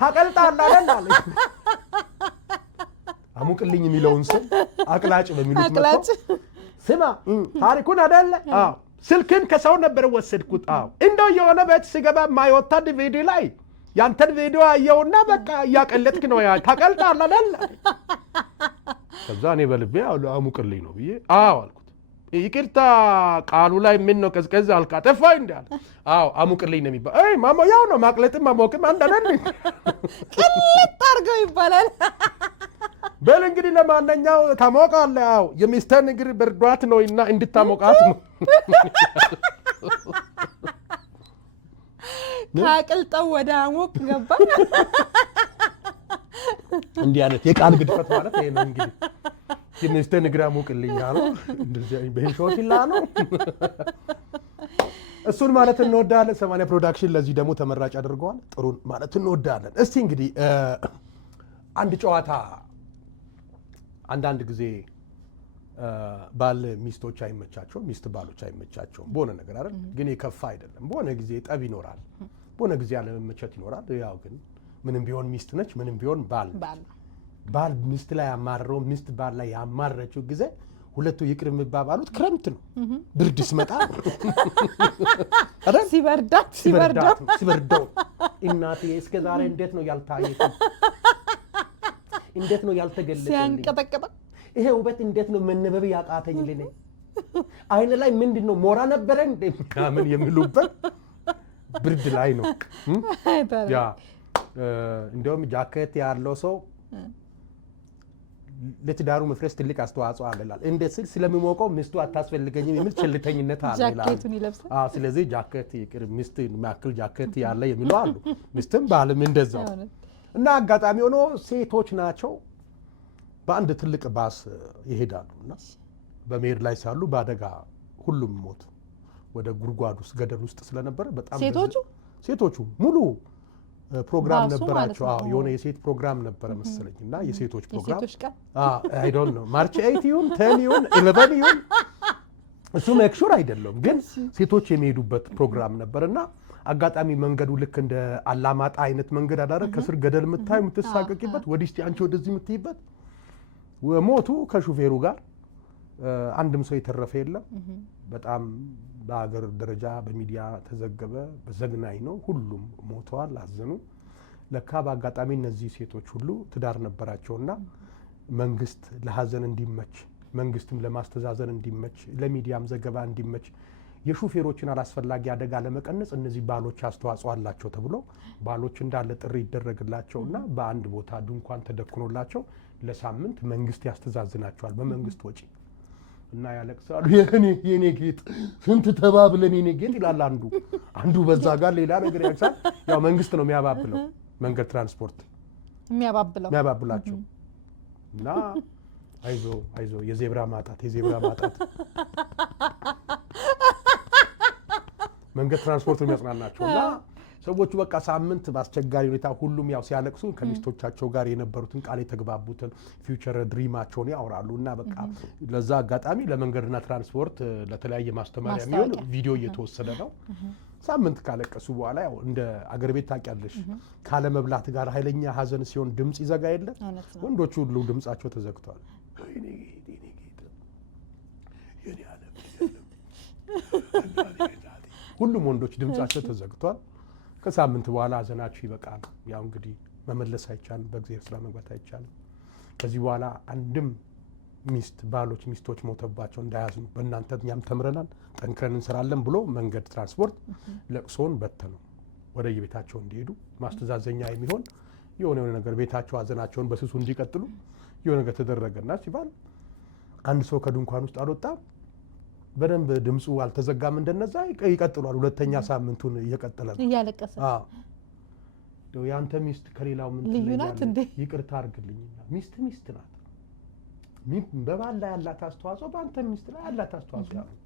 ታቀልጣለህ አይደል አለ። አሙቅልኝ የሚለውን ስም አቅላጭ በሚሉት መጥቶ ስማ ታሪኩን አይደል? አዎ ስልክን ከሰው ነበር ወሰድኩት። አዎ እንደው የሆነ ቤት ሲገባ ማይወጣ ዲቪዲ ላይ ያንተን ቪዲዮ አየውና በቃ እያቀለጥክ ነው ታቀልጣለህ አይደል? ከዛ እኔ በልቤ አሙቅልኝ ነው ብዬ አዎ አልኩት። ይቅርታ ቃሉ ላይ ምን ነው ቀዝቀዝ አልካ ጠፋኝ እንዳለ። አዎ አሙቅልኝ ነው የሚባል። አይ ማማ ያው ነው ማቅለጥም ማሞቅም አንድ አይደል? ቅልጥ አድርገው ይባላል። በል እንግዲህ ለማንኛው ታሞቃለህ። አዎ የሚስትህን እግር በርዷት ነው እና እንድታሞቃት ነው። ካቅልጠው ወደ አሞቅ ገባ። እንዲህ አይነት የቃል ግድፈት ማለት ይሄ ነው እንግዲህ። የሚስትህን እግር አሞቅልኝ አሉ። እንደዚህ በህይወት ይላሉ። እሱን ማለት እንወዳለን። 80 ፕሮዳክሽን ለዚህ ደግሞ ተመራጭ አድርገዋል። ጥሩን ማለት እንወዳለን። እስቲ እንግዲህ አንድ ጨዋታ አንዳንድ ጊዜ ባል ሚስቶች አይመቻቸውም፣ ሚስት ባሎች አይመቻቸውም በሆነ ነገር አይደል? ግን የከፋ አይደለም። በሆነ ጊዜ ጠብ ይኖራል፣ በሆነ ጊዜ አለመመቸት ይኖራል። ያው ግን ምንም ቢሆን ሚስት ነች፣ ምንም ቢሆን ባል ሚስት ላይ ያማረው ሚስት ባል ላይ ያማረችው ጊዜ ሁለቱ ይቅር የሚባባሉት ክረምት ነው። ብርድ ሲመጣ አይደል? ሲበርዳው እናቴ እስከ ዛሬ እንዴት ነው ያልታየሽ? እንዴት ነው ያልተገለጸልኝ? ሲያንቀጠቀጠ ይሄ ውበት እንዴት ነው መነበብ ያቃተኝ? ለኔ አይነ ላይ ምንድነው ሞራ ነበረ እንዴ ምን የሚሉበት ብርድ ላይ ነው። ያ እንደውም ጃኬት ያለው ሰው ለትዳሩ መፍረስ ትልቅ አስተዋጽኦ አለላል። እንዴት ስል ስለሚሞቀው ሚስቱ አታስፈልገኝም የሚል ቸልተኝነት አለ ይላል። ጃኬቱን ይለብሳል። ስለዚህ ጃኬት ይቅር ሚስት ማክል ጃኬት ያለ የሚለው አሉ። ሚስትም ባልም እንደዛው። እና አጋጣሚ ሆኖ ሴቶች ናቸው በአንድ ትልቅ ባስ ይሄዳሉ እና በመሄድ ላይ ሳሉ በአደጋ ሁሉም ሞቱ። ወደ ጉድጓድ ውስጥ ገደል ውስጥ ስለነበረ በጣም ሴቶቹ ሙሉ ፕሮግራም ነበራቸው። አዎ የሆነ የሴት ፕሮግራም ነበረ መሰለኝ እና የሴቶች ፕሮግራም አይ ዶንት ኖ ማርች 8 ይሁን 10 ይሁን 11 ይሁን እሱ ሜክሹር አይደለም፣ ግን ሴቶች የሚሄዱበት ፕሮግራም ነበርና አጋጣሚ መንገዱ ልክ እንደ አላማጣ አይነት መንገድ አዳረ ከስር ገደል የምታዩ የምትሳቀቂበት ወዲህ እስቲ አንቺ ወደዚህ የምትይበት ሞቱ ከሹፌሩ ጋር። አንድም ሰው የተረፈ የለም። በጣም በሀገር ደረጃ በሚዲያ ተዘገበ። በዘግናኝ ነው። ሁሉም ሞተዋል፣ አዘኑ። ለካ በአጋጣሚ እነዚህ ሴቶች ሁሉ ትዳር ነበራቸውና መንግስት ለሀዘን እንዲመች፣ መንግስትም ለማስተዛዘን እንዲመች፣ ለሚዲያም ዘገባ እንዲመች የሹፌሮችን አላስፈላጊ አደጋ ለመቀነስ እነዚህ ባሎች አስተዋጽኦ አላቸው ተብሎ ባሎች እንዳለ ጥሪ ይደረግላቸውና በአንድ ቦታ ድንኳን ተደክኖላቸው ለሳምንት መንግስት ያስተዛዝናቸዋል በመንግስት ወጪ እና ያለቅሳሉ። የኔ ጌጥ ስንት ተባብለን የኔ ጌጥ ይላል አንዱ በዛ ጋር ሌላ ነገር ያክሳል። ያው መንግስት ነው የሚያባብለው፣ መንገድ ትራንስፖርት የሚያባብላቸው እና አይዞ የዜብራ ማጣት መንገድ ትራንስፖርት የሚያጽናናቸው እና ሰዎቹ በቃ ሳምንት በአስቸጋሪ ሁኔታ ሁሉም ያው ሲያለቅሱ ከሚስቶቻቸው ጋር የነበሩትን ቃል የተግባቡትን ፊውቸር ድሪማቸውን ያወራሉ እና በቃ ለዛ አጋጣሚ ለመንገድና ትራንስፖርት ለተለያየ ማስተማሪያ የሚሆን ቪዲዮ እየተወሰደ ነው። ሳምንት ካለቀሱ በኋላ ያው እንደ አገር ቤት ታውቂያለሽ ካለ መብላት ጋር ኃይለኛ ሀዘን ሲሆን ድምጽ ይዘጋ የለ ወንዶቹ ሁሉ ድምጻቸው ተዘግቷል ሁሉም ወንዶች ድምጻቸው ተዘግቷል ከሳምንት በኋላ ሀዘናችሁ ይበቃል ያው እንግዲህ መመለስ አይቻልም በእግዚአብሔር ስራ መግባት አይቻልም ከዚህ በኋላ አንድም ሚስት ባሎች ሚስቶች ሞተባቸው እንዳያዝኑ በእናንተ እኛም ተምረናል ጠንክረን እንሰራለን ብሎ መንገድ ትራንስፖርት ለቅሶን በተነው ወደ የቤታቸው እንዲሄዱ ማስተዛዘኛ የሚሆን የሆነ ነገር ቤታቸው ሀዘናቸውን በስሱ እንዲቀጥሉ የሆነ ነገር ተደረገና ሲባል አንድ ሰው ከድንኳን ውስጥ አልወጣ በደንብ ድምጹ አልተዘጋም እንደነዛ ይቀጥላል ሁለተኛ ሳምንቱን እየቀጠለ ነው እያለቀሰ ያንተ ሚስት ከሌላው ምን ልዩናት እንዴ ይቅርታ አርግልኝና ሚስት ናት በባል ላይ ያላት አስተዋጽኦ በአንተ ሚስት ላይ ያላት አስተዋጽኦ ያለው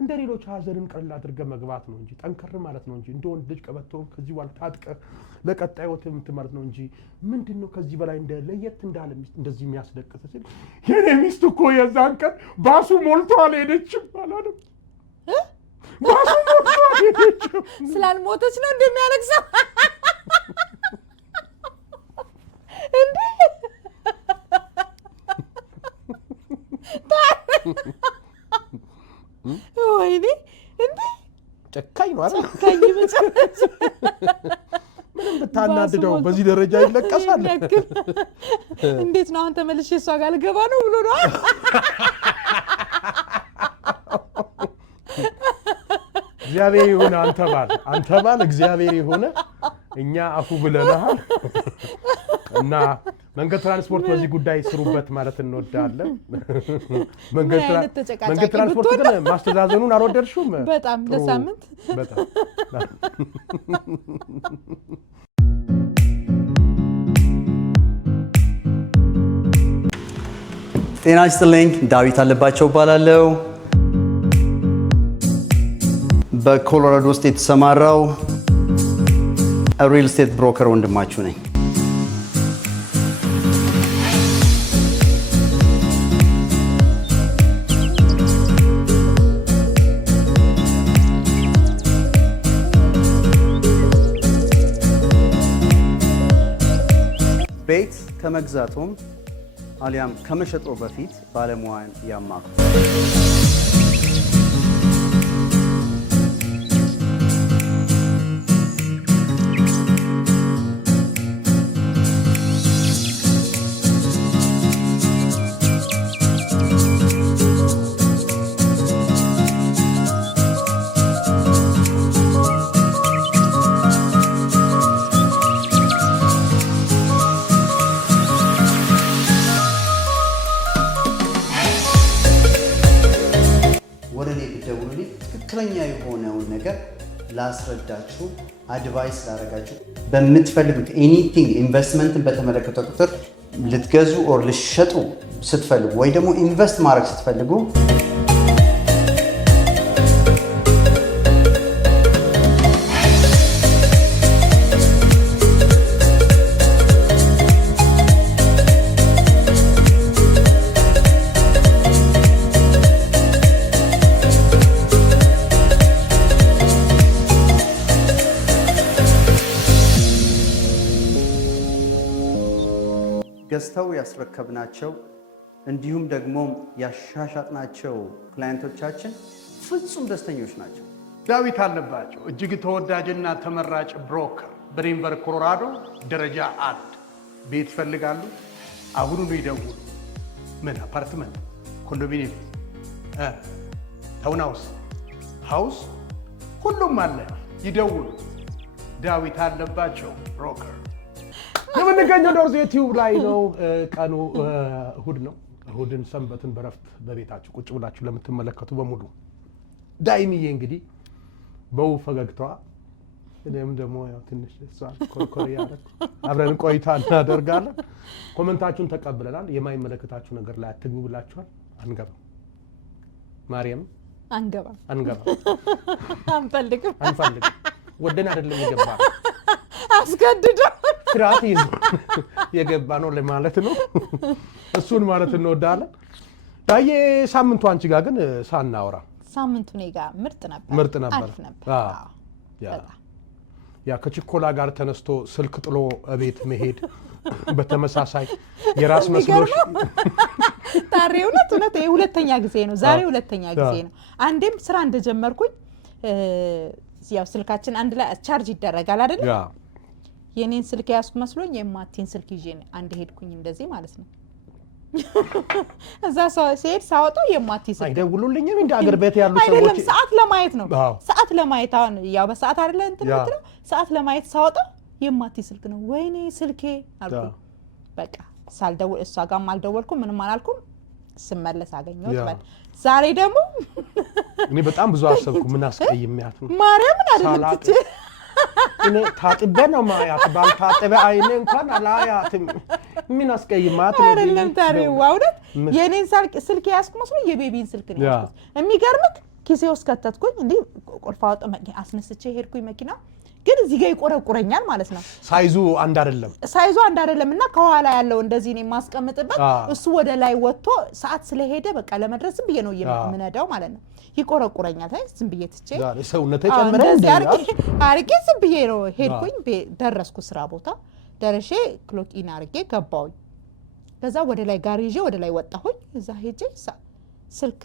እንደ ሌሎች ሀዘንን ቀላል አድርገህ መግባት ነው እንጂ ጠንከር ማለት ነው እንጂ እንደ ወንድ ልጅ ቀበቶን ከዚህ በኋላ ታጥቀህ ለቀጣይ ወት ማለት ነው እንጂ ምንድነው ከዚህ በላይ እንደ ለየት እንዳለ ሚስት እንደዚህ የሚያስደቅስ ሲል የኔ ሚስት እኮ የዛን ቀን ባሱ ሞልቶ አልሄደችም አላለም ባሱ ሞልቶ አልሄደችም ስላልሞተች ነው እንደሚያለቅሰው እንዴ ወይኔ እንዴ ጨካኝ ነው አይደል ጨካኝ መጨረሻ ምንም ብታናድደው በዚህ ደረጃ ይለቀሳል እንዴት ነው አንተ መልሼ እሷ ጋር ልገባ ነው ብሎ ነው እግዚአብሔር ይሁን አንተ ባል እግዚአብሔር ይሁን እኛ አፉ ብለናል እና መንገድ ትራንስፖርት በዚህ ጉዳይ ስሩበት ማለት እንወዳለን መንገድ ትራንስፖርት ግን ማስተዛዘኑን አልወደድሽውም በጣም ለሳምንት በጣም ጤና ይስጥልኝ ዳዊት አለባቸው እባላለሁ በኮሎራዶ ውስጥ የተሰማራው ሪል ስቴት ብሮከር ወንድማችሁ ነኝ ቤት ከመግዛቱም አሊያም ከመሸጦ በፊት ባለሙያን ያማክሩ ትክክለኛ የሆነውን ነገር ላስረዳችሁ አድቫይስ ላረጋችሁ በምትፈልጉት ኤኒቲንግ ኢንቨስትመንትን በተመለከተ ቁጥር ልትገዙ ኦር ልትሸጡ ስትፈልጉ ወይ ደግሞ ኢንቨስት ማድረግ ስትፈልጉ ገዝተው ያስረከብናቸው እንዲሁም ደግሞ ያሻሻጥናቸው ክላይንቶቻችን ፍጹም ደስተኞች ናቸው። ዳዊት አለባቸው እጅግ ተወዳጅና ተመራጭ ብሮከር በዴንቨር ኮሎራዶ ደረጃ 1 ቤት ይፈልጋሉ? አሁኑኑ ይደውሉ። ምን አፓርትመንት፣ ኮንዶሚኒየም፣ ታውንሃውስ፣ ሃውስ ሁሉም አለ። ይደውሉ። ዳዊት አለባቸው ብሮከር። የምንገኘው ዶርዜ ቲዩብ ላይ ነው። ቀኑ እሁድ ነው። እሁድን ሰንበትን በረፍት በቤታችሁ ቁጭ ብላችሁ ለምትመለከቱ በሙሉ ዳይሚዬ እንግዲህ በው ፈገግታዋ እኔም ደግሞ ያው ትንሽ እሷን ኮርኮር ያደረኩ አብረን ቆይታ እናደርጋለን። ኮሜንታችሁን ተቀብለናል። የማይመለከታችሁ ነገር ላይ አትግቡ ብላችኋል። አንገባም። ማርያም አንገባም አንፈልግም ወደን አይደለም የገባ አስገድዶ ስራት ይዞ የገባ ነው ለማለት ነው። እሱን ማለት እንወዳለን። ዳዬ ሳምንቱ አንቺ ጋር ግን ሳናወራ ሳምንቱ እኔ ጋር ምርጥ ነበር። አዎ ያ ከችኮላ ጋር ተነስቶ ስልክ ጥሎ እቤት መሄድ በተመሳሳይ የራስ መስሎሽ ታሪ እውነት ሁለተኛ ጊዜ ነው ዛሬ ሁለተኛ ጊዜ ነው። አንዴም ስራ እንደጀመርኩኝ ያው ስልካችን አንድ ላይ ቻርጅ ይደረጋል አይደል? የኔን ስልክ ያስኩ መስሎኝ የማቲን ስልክ ይዤ አንድ ሄድኩኝ እንደዚህ ማለት ነው። እዛ ሲሄድ ሳወጣው የማቲ ስልክ አይደውሉልኝም እንደ አገር ቤት ያሉ ሰዎች አይደለም ሰዓት ለማየት ነው። ሰዓት ለማየት አሁን ያው በሰዓት አይደለ እንትን ነው ሰዓት ለማየት ሳወጣው የማቲ ስልክ ነው። ወይኔ ስልኬ አልኩ። በቃ ሳልደውል እሷ ጋርም አልደወልኩም ምንም አላልኩም። ስመለስ አገኘሁት ማለት ዛሬ ደግሞ እኔ በጣም ብዙ አሰብኩ። ምን አስቀይምያት ነው ማርያምን አይደለች እኔ ታጥቤ ነው ማያት ባልታጠበ አይኔ እንኳን አላያትም። ምን አስቀይማት ነው አይደለም ታሪው አውደት የኔን ስልክ ያስኩ መስሎ የቤቢን ስልክ ነው ያስኩት። የሚገርምክ ኪሴ ውስጥ ከተትኩኝ እንዴ ቁልፍ አውጥ መኪና አስነስቼ ሄድኩኝ መኪና ግን እዚህ ጋር ይቆረቁረኛል ማለት ነው። ሳይዙ አንድ አይደለምና ከኋላ ያለው እንደዚህ ነው ማስቀምጥበት እሱ ወደ ላይ ወጥቶ ሰዓት ስለሄደ በቃ ለመድረስ ዝም ብዬ ነው የምነዳው ማለት ነው። ይቆረቁረኛል ታይ ዝም ብዬ ትቼ ሰውነቴ ጨምረ አርጌ ዝም ብዬ ነው ሄድኩኝ። ደረስኩ ስራ ቦታ ደረሼ ክሎክ ኢን አርጌ ገባሁኝ። ከዛ ወደ ላይ ጋር ይዤ ወደ ላይ ወጣሁኝ። እዛ ሄጄ ስልክ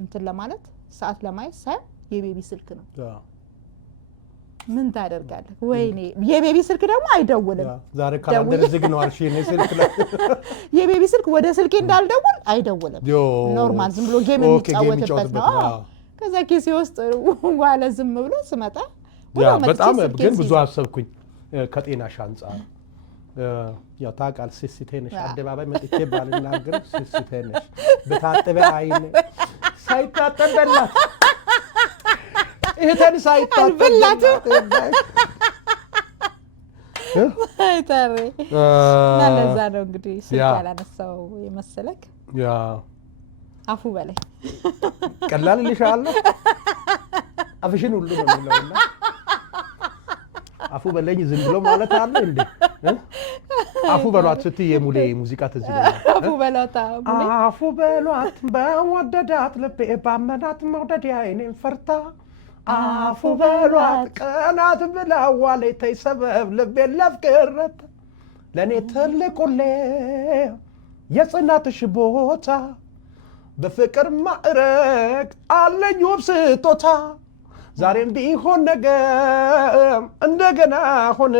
እንትን ለማለት ሰዓት ለማየት ሳይ የቤቢ ስልክ ነው። ምን ታደርጋለህ? ወይኔ የቤቢ ስልክ ደግሞ አይደውልም። ዛሬ ካላንደር ዝግ ነው አልሽ የኔ ስልክ ላይ የቤቢ ስልክ ወደ ስልኬ እንዳልደውል አይደውልም። ኖርማል ዝም ብሎ ጌም የሚጫወትበት ነው። ከዛ ኪሴ ውስጥ ዋለ ዝም ብሎ ስመጣ በጣም ግን ብዙ አሰብኩኝ ከጤናሽ አንፃር። ያው ታውቃለህ ሲሲቴ ነሽ አደባባይ መጥቼ ባልናገር ሲሲቴ ነሽ በታጠበ አይኔ ሳይታጠብ በላት እህተን ሳይታጠብላት አይታሬ ለዛ ነው እንግዲህ ስልክ ያላነሳው የመሰለክ አፉ በላይ ቀላል ልሻለሁ አፍሽን ሁሉ ነው የሚለውና አፉ በለኝ ዝም ብሎ ማለት አለ እንዴ? አፉ በሏት ስትይ የሙሌ ሙዚቃ ትዝ ይላል። አፉ በሏት በወደዳት ልቤ ባመናት መውደድ አይኔን ፈርታ አፉ በሏት ቀናት ብላዋለ ተይ ሰበብ ልቤን ለፍቅረት ለኔ ትልቁሌ የጽናትሽ ቦታ በፍቅር ማዕረግ አለኝ ውብ ስጦታ ዛሬም ቢሆን ነገም እንደገና ሆነ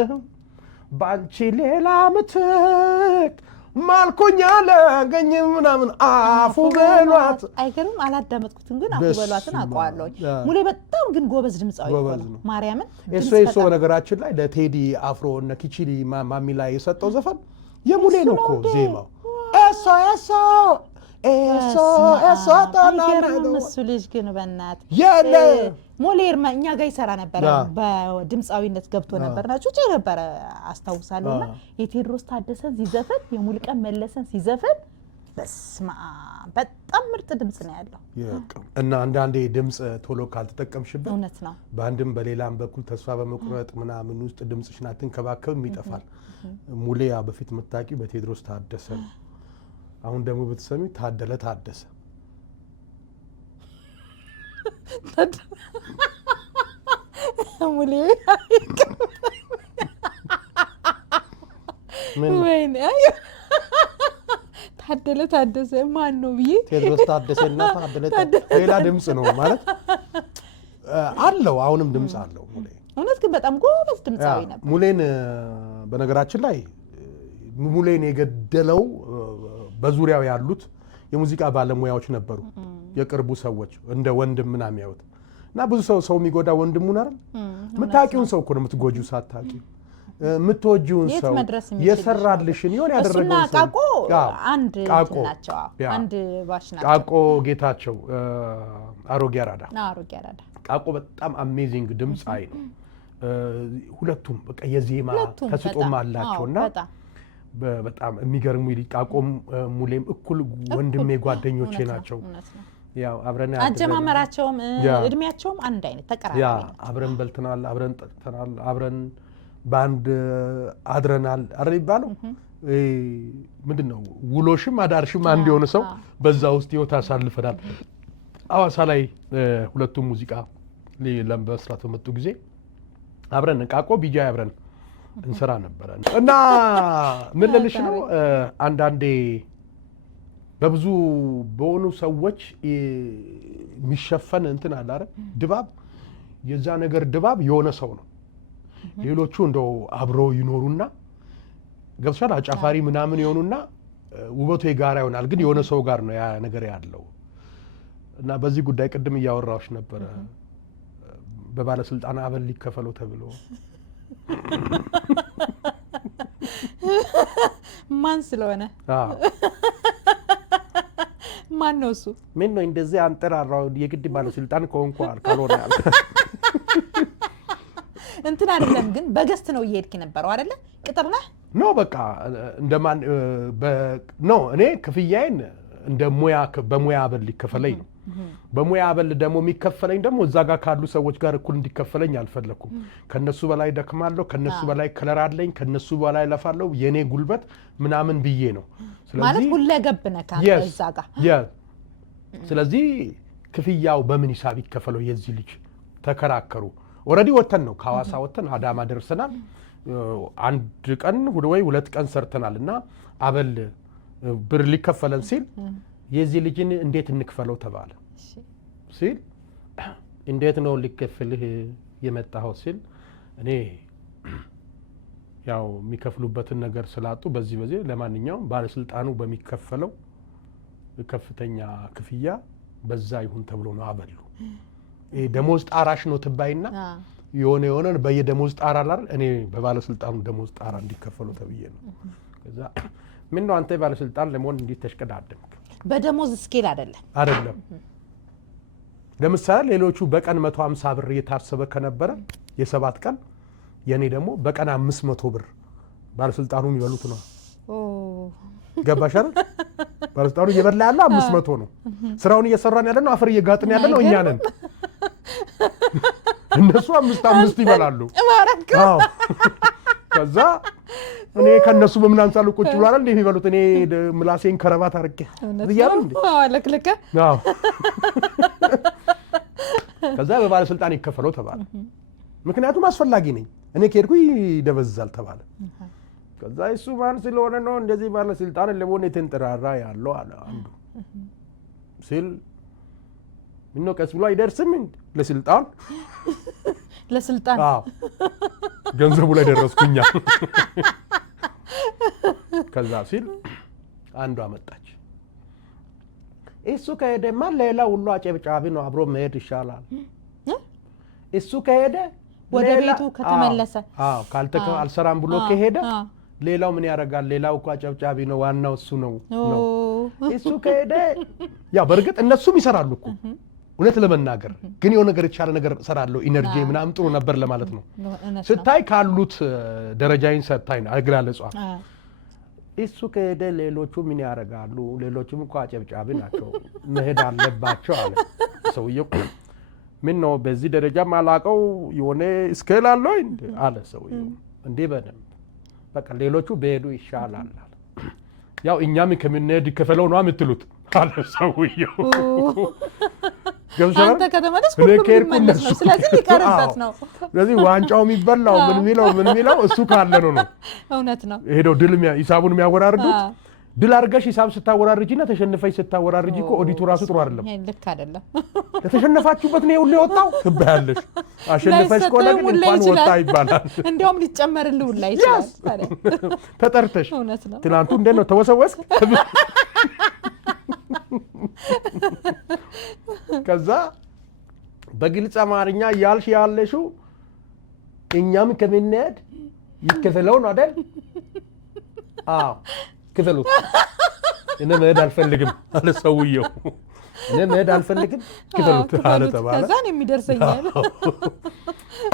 ባንቺ ሌላ ምትክ ማልኩኝ አላገኝም ምናምን አፉ በሏት። አይገርም አላዳመጥኩትም ግን አፉ በሏትን አውቀዋለሁ። ሙሌ በጣም ግን ጎበዝ ድምጻዊ ነው። ማርያምን እሱ ነገራችን ላይ ለቴዲ አፍሮ እና ኪቺሊ ማሚ ላይ የሰጠው ዘፈን የሙሌ ነው እኮ ዜማው እሱ አይገርም እሱ ልጅ ግን በእናት ሞሌርማ እኛ ጋር ይሰራ ነበር። በድምጻዊነት ገብቶ ነበርና ጩጬ ነበር አስታውሳለሁና የቴዎድሮስ ታደሰን ሲዘፈን የሙልቀን መለሰን ሲዘፈን በስማ በጣም ምርጥ ድምጽ ነው ያለው። እና አንዳንዴ ድምጽ ቶሎ ካልተጠቀምሽበት እውነት ነው በአንድም በሌላም በኩል ተስፋ በመቁረጥ ምናምን ውስጥ ድምጽሽን አትንከባከብም ይጠፋል። ሙሌያ በፊት የምታውቂው በቴዎድሮስ ታደሰ አሁን ደግሞ በተሰሚ ታደለ ታደሰ ሙሌ ወይኔ ታደለ ታደሰ ማን ነው ብዬ ቴዎድሮስ ታደሰና ታደለ ሌላ ድምጽ ነው ማለት አለው። አሁንም ድምጽ አለው ሙሌ። እውነት ግን በጣም ጎበዝ ድምጻዊ ነበር። ሙሌን በነገራችን ላይ ሙሌን የገደለው በዙሪያው ያሉት የሙዚቃ ባለሙያዎች ነበሩ። የቅርቡ ሰዎች እንደ ወንድም ምናምን ያዩት እና ብዙ ሰው የሚጎዳ ወንድሙን አይደል የምታውቂውን ሰው እኮ ነው የምትጎጂው ሳታውቂው የምትወጂውን ሰው የሰራልሽን ይሆን ያደረገውን ሰው ቃቆ አንድ ናቸው። አንድ ባሽ ናቸው። ቃቆ ጌታቸው አሮጌ አራዳ ቃቆ በጣም አሜዚንግ ድምጻዊ ነው። ሁለቱም በቃ የዜማ ተስጦም አላቸውና በጣም የሚገርሙ ቃቆም ሙሌም እኩል ወንድሜ ጓደኞቼ ናቸው። ያው አብረን አጀማመራቸውም እድሜያቸውም አንድ አይነት ተቀራራቢ ነው። አብረን በልተናል፣ አብረን ጠጥተናል፣ አብረን ባንድ አድረናል አይደል ይባለው። ምንድነው ውሎሽም አዳርሽም አንድ የሆነ ሰው በዛ ውስጥ ህይወት አሳልፈናል። ሐዋሳ ላይ ሁለቱም ሙዚቃ ለምበስራት በመጡ ጊዜ አብረን ቃቆ ቢጃ አብረን እንሰራ ነበር እና ምን ልልሽ ነው አንዳንዴ በብዙ በሆኑ ሰዎች የሚሸፈን እንትን አለ አይደል ድባብ የዛ ነገር ድባብ የሆነ ሰው ነው ሌሎቹ እንደው አብረው ይኖሩና ገብሻል አጫፋሪ ምናምን ይሆኑና ውበቱ የጋራ ይሆናል ግን የሆነ ሰው ጋር ነው ያ ነገር ያለው እና በዚህ ጉዳይ ቅድም እያወራሁሽ ነበር በባለስልጣን አበል ሊከፈለው ተብሎ ማን ስለሆነ ማን ነው እሱ ምን ነው እንደዚህ አንጠራራው የግድ ባለስልጣን ኮንኮ ካልሆነ ያለ እንትን አይደለም ግን በገስት ነው እየሄድክ ነበርው አይደለ ቅጥር ነህ ኖ በቃ እንደማን ኖ እኔ ክፍያዬን እንደ ሙያ በሙያ አበል ሊከፈለኝ ነው በሙያ አበል ደግሞ የሚከፈለኝ ደግሞ እዛ ጋር ካሉ ሰዎች ጋር እኩል እንዲከፈለኝ አልፈለኩም ከነሱ በላይ ደክማለሁ ከነሱ በላይ ከለር አለኝ ከነሱ በላይ ለፋለሁ የኔ ጉልበት ምናምን ብዬ ነው ስለዚህ ማለት ሁሉ ገበነ ካለ እዛ ጋር ስለዚህ ክፍያው በምን ሂሳብ ይከፈለው የዚህ ልጅ ተከራከሩ ኦሬዲ ወተን ነው ካዋሳ ወተን አዳማ ደርሰናል አንድ ቀን ወይ ሁለት ቀን ሰርተናልና አበል ብር ሊከፈለን ሲል የዚህ ልጅን እንዴት እንክፈለው ተባለ ሲል እንዴት ነው ሊከፈልህ የመጣው ሲል እኔ ያው የሚከፍሉበትን ነገር ስላጡ በዚህ ለማንኛውም ባለስልጣኑ በሚከፈለው ከፍተኛ ክፍያ በዛ ይሁን ተብሎ ነው አበሉ ደሞዝ ጣራሽ ነው ተባይና የሆነ በየደሞዝ ጣራ ላይ እኔ በባለስልጣኑ ደሞዝ ጣራ እንዲከፈሉ ተብዬ ነው ከዛ ምን ነው አንተ ባለስልጣን ለሞን እንዴት ተሽቀዳደምክ በደሞዝ ስኬል አይደለም ለምሳሌ ሌሎቹ በቀን 150 ብር የታሰበ ከነበረ የሰባት ቀን የኔ ደግሞ በቀን 500 ብር ባለስልጣኑ የሚበሉት ነው ገባሽ አይደል ባለስልጣኑ እየበላ ያለ 500 ነው ስራውን እየሰራን ያለ ነው አፈር እየጋጥን ያለ ነው እኛ ነን እነሱ 5 ይበላሉ አዎ ከዛ እኔ ከነሱ በምን አንሳሉ ቁጭ ብሏል እንዴ የሚበሉት እኔ ምላሴን ከረባት አርቄ ይያሉ እንዴ አለክለከ አዎ ከዛ በባለስልጣን ይከፈለው ተባለ ምክንያቱም አስፈላጊ ነኝ እኔ ከሄድኩ ይደበዛል ተባለ ከዛ እሱ ማን ስለሆነ ነው እንደዚህ ባለስልጣን ለሞን የተንጠራራ ያለው አለ አንዱ ሲል ምነው ቀስ ብሎ አይደርስም ለስልጣን አዎ ገንዘቡ ላይ ደረስኩኛ ከዛ ሲል አንዷ መጣች እሱ ከሄደማ ሌላ ሁሉ አጨብጫቢ ነው አብሮ መሄድ ይሻላል እሱ ከሄደ ወደ ቤቱ ከተመለሰ ካልተከ አልሰራም ብሎ ከሄደ ሌላው ምን ያረጋል ሌላው እኮ አጨብጫቢ ነው ዋናው እሱ ነው እሱ ከሄደ ያ በርግጥ እነሱም ይሰራሉ እኮ እውነት ለመናገር ግን የሆነ ነገር ይቻለ ነገር ሰራለው ኢነርጂ ምናምን ጥሩ ነበር ለማለት ነው ስታይ ካሉት ደረጃዬን ሰታይ ነው አግላለጿ እሱ ከሄደ ሌሎቹ ምን ያረጋሉ ሌሎቹም እኮ አጨብጫቢ ናቸው መሄድ አለባቸው አለ ሰውየው ምን ነው በዚህ ደረጃ ማላቀው የሆነ ስኬል አለው አለ ሰውየው እንዴ በደም በቃ ሌሎቹ በሄዱ ይሻላል ያው እኛም ከመነድ ከፈለው ነው የምትሉት አለ ሰውየው አንተ ከተመለስ ሁሉም ይመለስ ነው ስለዚህ ሊቀርበት ነው ስለዚህ ዋንጫው የሚበላው ምን ሚለው እሱ ካለ ነው እውነት ነው ሄዶ ድል ሂሳቡን የሚያወራርዱት ድል አርገሽ ሂሳብ ስታወራርጂና ተሸንፈሽ ስታወራርጂ እኮ ኦዲቱ ራሱ ጥሩ አይደለም ልክ አይደለም ለተሸነፋችሁበት ነው ሁሉ የወጣው ትባያለሽ አሸንፈሽ ቆለ ግን እንኳን ወጣ ይባላል እንዲያውም ሊጨመርልህ ሁላ ይችላል ተጠርተሽ እውነት ነው ትናንቱ እንዴት ነው ተወሰወስክ ከዛ በግልጽ አማርኛ ያልሽ ያለሽው እኛም ከመነድ ይከፈለው ነው አይደል አዎ ክፈሉት እኔ መሄድ አልፈልግም አለ ሰውየው እኔ መሄድ አልፈልግም ክፈሉት አለ ተባለ ከዛ ነው የሚደርሰኛል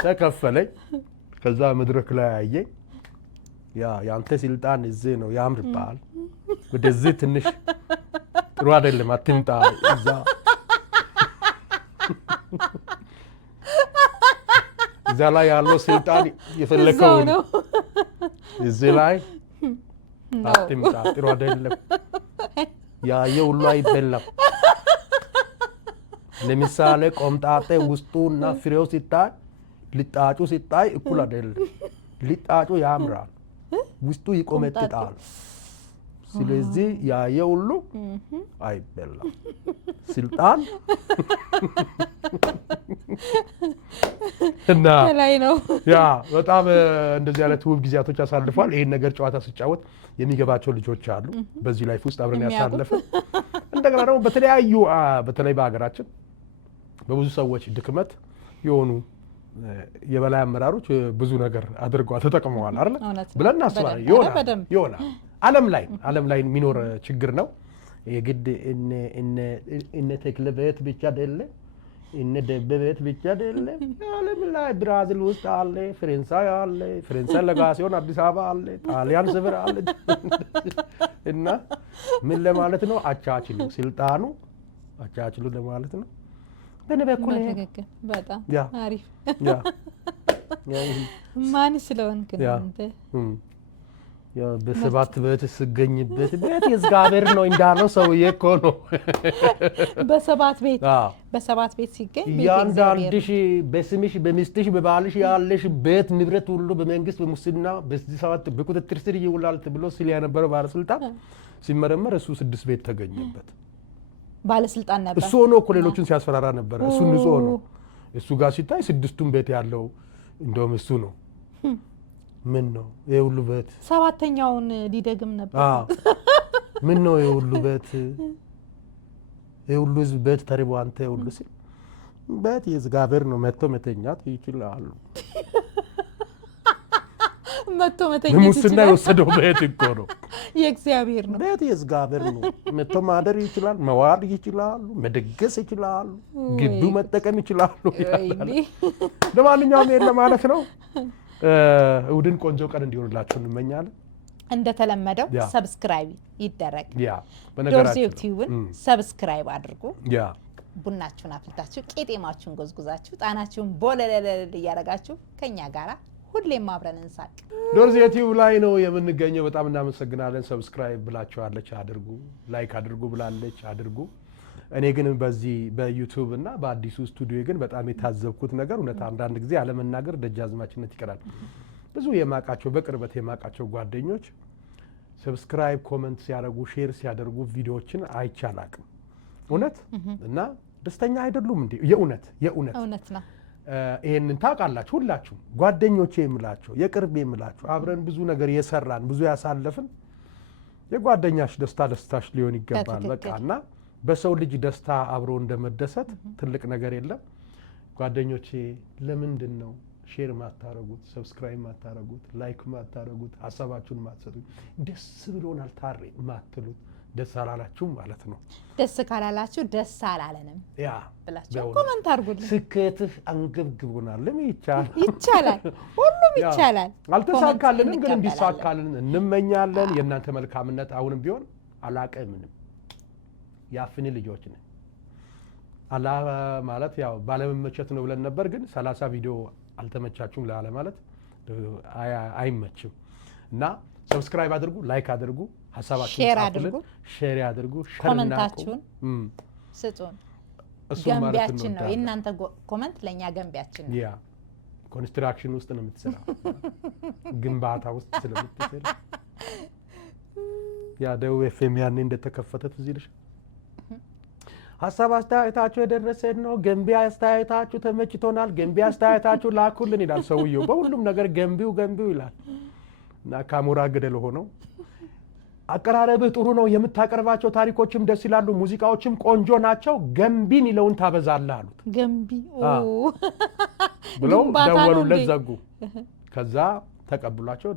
ተከፈለኝ ከዛ መድረክ ላይ አየኝ ያንተ ስልጣን እዚህ ነው ያምርባል ወደዚህ ትንሽ ጥሩ አይደለም አትምጣ እዛ ላይ ያለው ስልጣን የፈለከው ነው እዚህ ላይ አትምጣ ጥሩ አይደለም ያየ ሁሉ አይበላም ለምሳሌ ቆምጣጤ ውስጡና ፍሬው ሲታይ ልጣጩ ሲታይ እኩል አይደለም። ልጣጩ ያምራል፣ ውስጡ ይቆመጥጣል። ስለዚህ ያየ ሁሉ አይበላም። ስልጣን እና ላይ ነው። ያ በጣም እንደዚህ አይነት ውብ ጊዜያቶች አሳልፏል። ይሄን ነገር ጨዋታ ሲጫወት የሚገባቸው ልጆች አሉ በዚህ ላይፍ ውስጥ አብረን ያሳለፍን። እንደገና ደግሞ በተለያዩ በተለይ በሀገራችን በብዙ ሰዎች ድክመት የሆኑ የበላይ አመራሮች ብዙ ነገር አድርገዋል፣ ተጠቅመዋል አይደል ብለን እናስባለን። ይሆናል ዓለም ላይ የሚኖር ችግር ነው። የግድ እነ ተክለ ቤት ብቻ አይደለም፣ እነ ደበበ ቤት ብቻ አይደለም። ዓለም ላይ ብራዚል ውስጥ አለ፣ ፈረንሳይ አለ፣ ፈረንሳይ ለጋሲዮን አዲስ አበባ አለ፣ ጣሊያን ስፍራ አለ። እና ምን ለማለት ነው? አቻችሉ፣ ስልጣኑ አቻችሉ ለማለት ነው። በእኔ በኩል በጣም አሪፍ ማን ስለሆንክ ነው አንተ? በሰባት ቤት ስገኝበት ቤት የእግዚአብሔር ነው እንዳለው ሰውዬ እኮ ነው። በሰባት ቤት ሲገኝ እያንዳንድሽ በስምሽ በሚስትሽ በባልሽ ያለሽ ቤት ንብረት ሁሉ በመንግስት በሙስና በዚህ ሰባት በቁጥጥር ስር ይውላል ተብሎ ሲል የነበረው ባለስልጣን ሲመረመር እሱ 6 ቤት ተገኘበት። ባለስልጣን ነበር እሱ ሆኖ እኮ ሌሎችን ሲያስፈራራ ነበር። እሱ ንጹህ ነው። እሱ ጋር ሲታይ 6ቱም ቤት ያለው እንደውም እሱ ነው። ምን ነው ይሄ ሁሉ ቤት? 7ኛውን ሊደግም ነበር። ምን ነው ይሄ ሁሉ ቤት? ይሄ ሁሉ ህዝብ ቤት ተርቦ አንተ ሁሉ ሲል ቤት የእግዚአብሔር ነው፣ መጥቶ መተኛት ይችላሉ። መጥቶ መተኛት ይችላል። ሙስና የወሰደው ቤት እኮ ነው፣ የእግዚአብሔር ነው። ቤት የእግዚአብሔር ነው። መጥቶ ማደር ይችላል፣ መዋል ይችላሉ፣ መደገስ ይችላሉ፣ ግቢው መጠቀም ይችላሉ። ለማንኛውም ይሄን ለማለት ነው። እሑድን ቆንጆ ቀን እንዲሆንላችሁ እንመኛለን። እንደተለመደው ሰብስክራይብ ይደረግ። በነገራችን ዶርዜ ቲዩብን ሰብስክራይብ አድርጉ። ቡናችሁን አፍልታችሁ ቄጤማችሁን ጎዝጉዛችሁ ጣናችሁን ቦለለለል እያደረጋችሁ ከኛ ጋራ ሁሌም አብረን እንሳቅ። ዶርዜ ቲዩብ ላይ ነው የምንገኘው። በጣም እናመሰግናለን። ሰብስክራይብ ብላችኋለች፣ አድርጉ። ላይክ አድርጉ ብላለች፣ አድርጉ። እኔ ግን በዚህ በዩቲዩብ እና በአዲሱ ስቱዲዮ ግን በጣም የታዘብኩት ነገር እውነት አንዳንድ ጊዜ አለመናገር ደጃዝማችነት ይቀራል። ብዙ የማቃቸው በቅርበት የማቃቸው ጓደኞች ሰብስክራይብ፣ ኮመንት ሲያደርጉ፣ ሼር ሲያደርጉ ቪዲዮዎችን አይቻላቅም እውነት እና ደስተኛ አይደሉም እንዴ? የእውነት ነው። ይሄንን ታውቃላችሁ ሁላችሁ ጓደኞቼ የምላቸው የቅርብ የምላቸው አብረን ብዙ ነገር የሰራን ብዙ ያሳለፍን የጓደኛሽ ደስታ ደስታሽ ሊሆን ይገባል። በቃና በሰው ልጅ ደስታ አብሮ እንደመደሰት ትልቅ ነገር የለም። ጓደኞቼ ለምንድን ነው ሼር ማታረጉት፣ ሰብስክራይብ ማታረጉት፣ ላይክ ማታረጉት፣ ሐሳባችሁን ማትሰጡት፣ ደስ ብሎናል ታሬ ማትሉት? ደስ አላላችሁ ማለት ነው። ደስ ካላላችሁ ደስ አላለንም ብላችሁ ኮሜንት አድርጉልን። ስኬትህ አንገብግቦናል። ይቻላል፣ ሁሉም ይቻላል። አልተሳካልንም፣ ግን እንዲሳካልን እንመኛለን። የእናንተ መልካምነት አሁንም ቢሆን አላቀምንም። ያፍን ልጆች ነን። አላ ማለት ያው ባለመመቸት ነው ብለን ነበር፣ ግን 30 ቪዲዮ አልተመቻችሁም ላለ ማለት አይመችም እና ሰብስክራይብ አድርጉ፣ ላይክ አድርጉ፣ ሐሳባችሁን ሼር አድርጉ፣ ኮሜንታችሁን ስጡን። ገንቢያችን ነው የእናንተ ኮሜንት፣ ለኛ ገንቢያችን ነው። ያ ኮንስትራክሽን ውስጥ ነው የምትሰራው፣ ግንባታ ውስጥ ስለምትሰራ ያ ደው ኤፍኤም ያኔ እንደተከፈተ ትዝ ይልሽ። ሐሳብ አስተያየታችሁ የደረሰን ነው። ገንቢ አስተያየታችሁ ተመችቶናል፣ ገንቢ አስተያየታችሁ ላኩልን ይላል ሰውየው። በሁሉም ነገር ገንቢው ይላል እና ካሞራ ገደል ሆነው አቀራረብህ ጥሩ ነው፣ የምታቀርባቸው ታሪኮችም ደስ ይላሉ፣ ሙዚቃዎችም ቆንጆ ናቸው፣ ገንቢን ይለውን ታበዛለህ አሉት። ገንቢ ብለው ደወሉለት፣ ዘጉ። ከዛ ተቀብሏቸው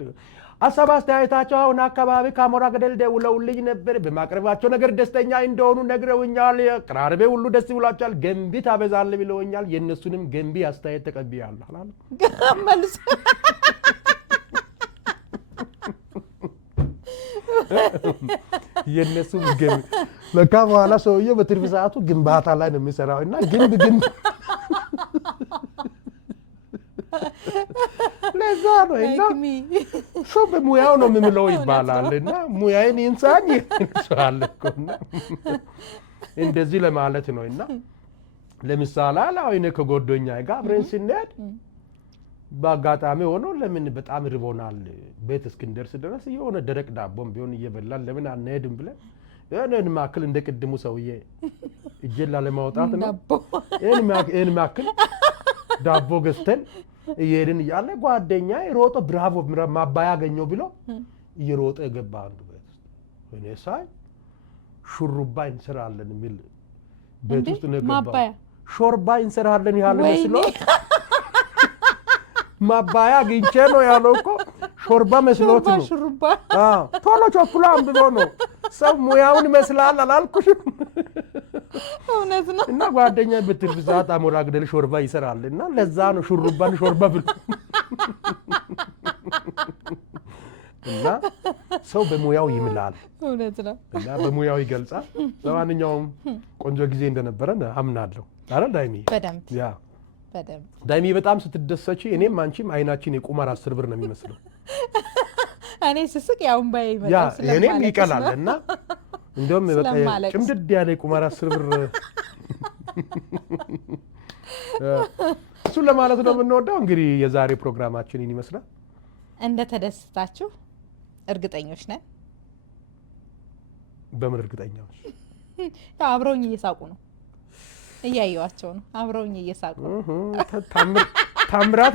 ሐሳብ አስተያየታቸው አሁን አካባቢ ካሞራ ገደል ደውለውልኝ ነበር፣ በማቅረባቸው ነገር ደስተኛ እንደሆኑ ነግረውኛል፣ አቀራረቤ ሁሉ ደስ ብሏቸዋል፣ ገንቢ ታበዛለህ ብለውኛል፣ የእነሱንም ገንቢ አስተያየት ተቀብያለሁ አላለ መልስ የነሱም ገንቢ ለካ በኋላ ሰውዬው በትርፍ ሰዓቱ ግንባታ ላይ ነው የሚሰራው እና ግንብ ለዛ ነው እና ሰው በሙያው ነው የምምለው ይባላል እና ሙያዬን ኢንሳን ይንሳል እኮ እንደዚህ ለማለት ነው እና ለምሳሌ አላውይነ ከጓደኛዬ ጋር አብረን ስንሄድ በአጋጣሚ ሆኖ ለምን በጣም ርቦናል ቤት እስክንደርስ ድረስ የሆነ ደረቅ ዳቦም ቢሆን እየበላን ለምን አንሄድም ብለን የሆነን ማክል እንደቀድሙ ሰውዬ እጀላ ለማውጣት ነው ይሄን ማክል ዳቦ ገዝተን እየሄድን እያለ ጓደኛዬ ሮጦ ብራቮ ማባያ አገኘው ብሎ እየሮጠ የገባ አንዱ ቤት ውስጥ እኔ ሳይ ሹሩባ እንሰራለን የሚል ቤት ውስጥ ነው የገባው ሾርባ እንሰራለን ያለ መስሎት ማባያ አግኝቼ ነው ያለው እኮ ሾርባ መስሎት ነው አዎ ቶሎ ቸኩላ አንብቦ ነው ሰው ሙያውን ይመስላል አላልኩሽም እውነት ነው እና ጓደኛዬ በትርፍ ሰዓት አሞራ ግደል ሾርባ ይሰራልና ለዛ ነው ሹሩባን ሾርባ ብሎ እና ሰው በሙያው ይምላል እውነት ነው እና በሙያው ይገልጻል ለማንኛውም ቆንጆ ጊዜ እንደነበረ አምናለሁ አይደል ዳይሚ በደንብ ያ ዳይሚ በጣም ስትደሰቺ እኔም አንቺም አይናችን የቁማር 10 ብር ነው የሚመስለው እኔ ስስቅ ያው ባይ ይመጣ ስለማለት እኔም ይቀላልና እንደውም በቃ ጭምድድ ያለ ቁማር 10 ብር እሱ ለማለት ነው የምንወደው እንግዲህ የዛሬ ፕሮግራማችን ይመስላል እንደተደስታችሁ እርግጠኞች ነን በምን እርግጠኛዎች አብረውኝ እየሳቁ ነው እያየዋቸው ነው አብረውኝ እየሳቁ ታምራት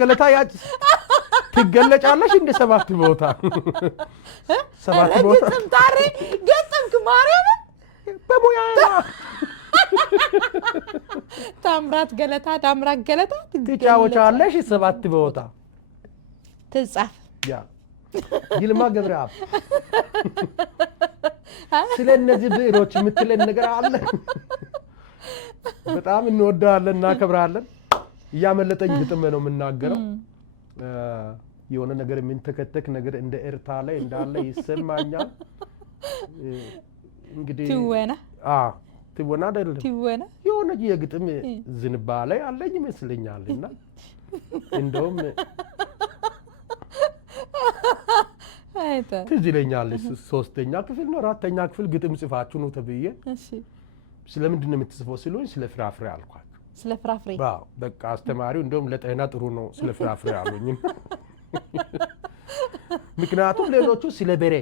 ገለታ ያጭ ትገለጫለሽ እንደ 7 ቦታ 7 ቦታ ግጥም ታሪ ግጥም ማርያም በሙያዬ ታምራት ገለታ ትጫወቻለሽ 7 ቦታ ትጻፍ ያ ይልማ ገብረአብ ስለነዚህ ብዕሮች የምትለን ነገር አለ በጣም እንወዳለን እናከብራለን እያመለጠኝ ግጥም ነው የምናገረው የሆነ ነገር የምንተከተክ ነገር እንደ ኤርታ ላይ እንዳለ ይሰማኛል እንግዲህ ትወና አይደለም የሆነ የግጥም ዝንባሌ አለኝ ይመስለኛልና እንደውም ትዝ ይለኛል 3ኛ ክፍል ነው 4ኛ ክፍል ግጥም ጽፋችሁ ነው ተብዬ እሺ ስለምንድን ነው የምትጽፈው ሲሉኝ ስለ ፍራፍሬ አልኳቸው ስለ ፍራፍሬ አዎ በቃ አስተማሪው እንደውም ለጤና ጥሩ ነው ስለ ፍራፍሬ አሉኝ ምክንያቱም ሌሎቹ ስለ በሬ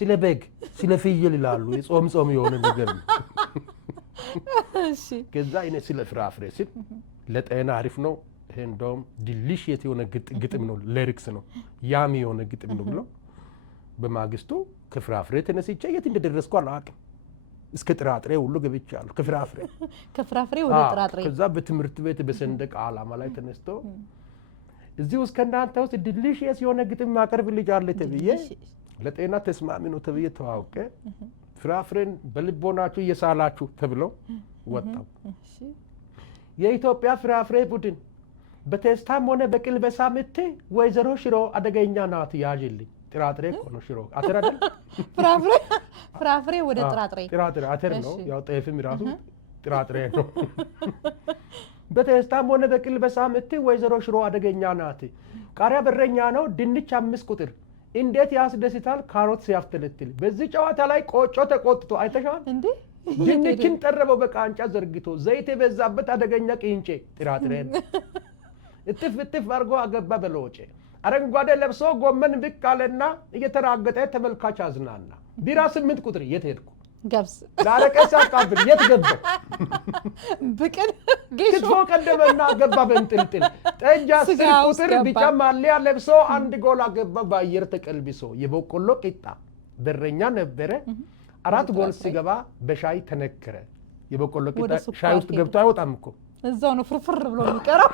ስለ በግ ስለ ፍየል ይላሉ የጾም የሆነ ነገር እሺ ከዛ እኔ ስለ ፍራፍሬ ሲል ለጤና አሪፍ ነው እንደውም ዲሊሽየስ የሆነ ግጥም ነው ሊሪክስ ነው ያሚ የሆነ ግጥም ነው ብሎ በማግስቱ ከፍራፍሬ ተነስቼ የት እንደደረስኩ አላውቅም እስከ ጥራጥሬ ሁሉ ገብቻለሁ ከፍራፍሬ ወደ ጥራጥሬ ከዛ በትምህርት ቤት በሰንደቅ ዓላማ ላይ ተነስቶ እዚህ ውስጥ ከእናንተ ውስጥ ዲሊሽየስ የሆነ ግጥም ማቀርብ ልጅ አለ ተብዬ ለጤና ተስማሚ ነው ተብዬ ተዋውቀ ፍራፍሬን በልቦናችሁ እየሳላችሁ ተብሎ ወጣው የኢትዮጵያ ፍራፍሬ ቡድን በቴስታም ሆነ በቅልበሳ ምት ወይዘሮ ሽሮ አደገኛ ናት ያዥልኝ ጥራጥሬ እኮ ነው ሽሮ አተር አይደል ፍራፍሬ ወደ ጥራጥሬ አተር ነው ያው ጤፍም ራሱ ጥራጥሬ ነው በቴስታም ሆነ በቅልበሳ ምት ወይዘሮ ሽሮ አደገኛ ናት ቃሪያ በረኛ ነው ድንች 5 ቁጥር እንዴት ያስደስታል ካሮት ሲያፍተለትል በዚህ ጨዋታ ላይ ቆጮ ተቆጥቶ አይተሻል እንዴ ድንችን ጠረበው በቃንጫ ዘርግቶ ዘይት የበዛበት አደገኛ ቅንጬ ጥራጥሬ እጥፍ አርጎ አገባ በለወጬ አረንጓዴ ለብሶ ጎመን ብቃለና እየተራገጠ ተመልካች አዝናና ቢራ 8 ቁጥር የት ሄድኩ ገብስ ዳረቀስ አቃብል የት ገባ ብቅል ክትፎ ቀደመና ገባ በእንጥልጥል ጠጅ 10 ቁጥር ቢጫ ማሊያ ለብሶ አንድ ጎል አገባ በአየር ተቀልብሶ የበቆሎ ቂጣ በረኛ ነበረ 4 ጎል ሲገባ በሻይ ተነከረ የበቆሎ ቂጣ ሻይ ውስጥ ገብቶ አይወጣም እኮ እዛው ነው ፍርፍር ብሎ የሚቀረው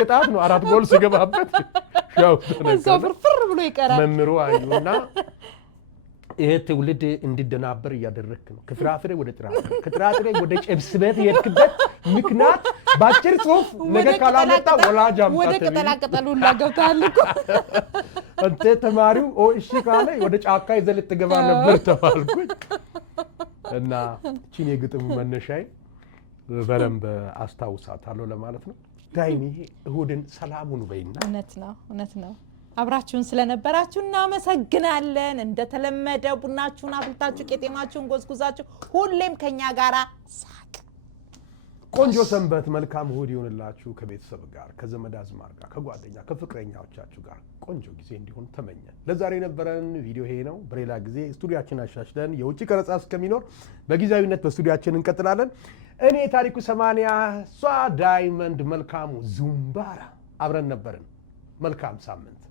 ቅጣት ነው 4 ጎል ሲገባበት ሻይ ውስጥ ተነከረ እዛው ፍርፍር ብሎ ይቀራል መምሩ አዩና ይሄ ትውልድ እንዲደናበር እያደረክ ነው ከፍራፍሬ ወደ ጥራጥሬ ከጥራጥሬ ወደ ጨብስ ቤት የሄድክበት ምክንያት ባጭር ጽሁፍ ነገር ካላመጣ ወላጅ አምጣ ወደ ቅጠላቅጠሉ ላገብታል እኮ አንተ ተማሪው እሺ ካለ ወደ ጫካ ይዘህ ልትገባ ነበር ተባልኩኝ እና እቺን የግጥሙ መነሻዬ በደንብ አስታውሳታለሁ ለማለት ነው ዳይሚ እሁድን ሰላሙን በይና እውነት ነው አብራችሁን ስለነበራችሁ እናመሰግናለን እንደተለመደ ቡናችሁን አፍልታችሁ ቄጤማችሁን ጎዝጉዛችሁ ሁሌም ከኛ ጋራ ሳቅ ቆንጆ ሰንበት፣ መልካም እሑድ ይሁንላችሁ። ከቤተሰብ ጋር፣ ከዘመድ አዝማር ጋር፣ ከጓደኛ ከፍቅረኛዎቻችሁ ጋር ቆንጆ ጊዜ እንዲሆን ተመኘን። ለዛሬ የነበረን ቪዲዮ ይሄ ነው። በሌላ ጊዜ ስቱዲያችን አሻሽለን የውጭ ቀረጻ እስከሚኖር በጊዜያዊነት በስቱዲያችን እንቀጥላለን። እኔ ታሪኩ 80፣ እሷ ዳይመንድ መልካሙ ዙምባራ አብረን ነበርን። መልካም ሳምንት።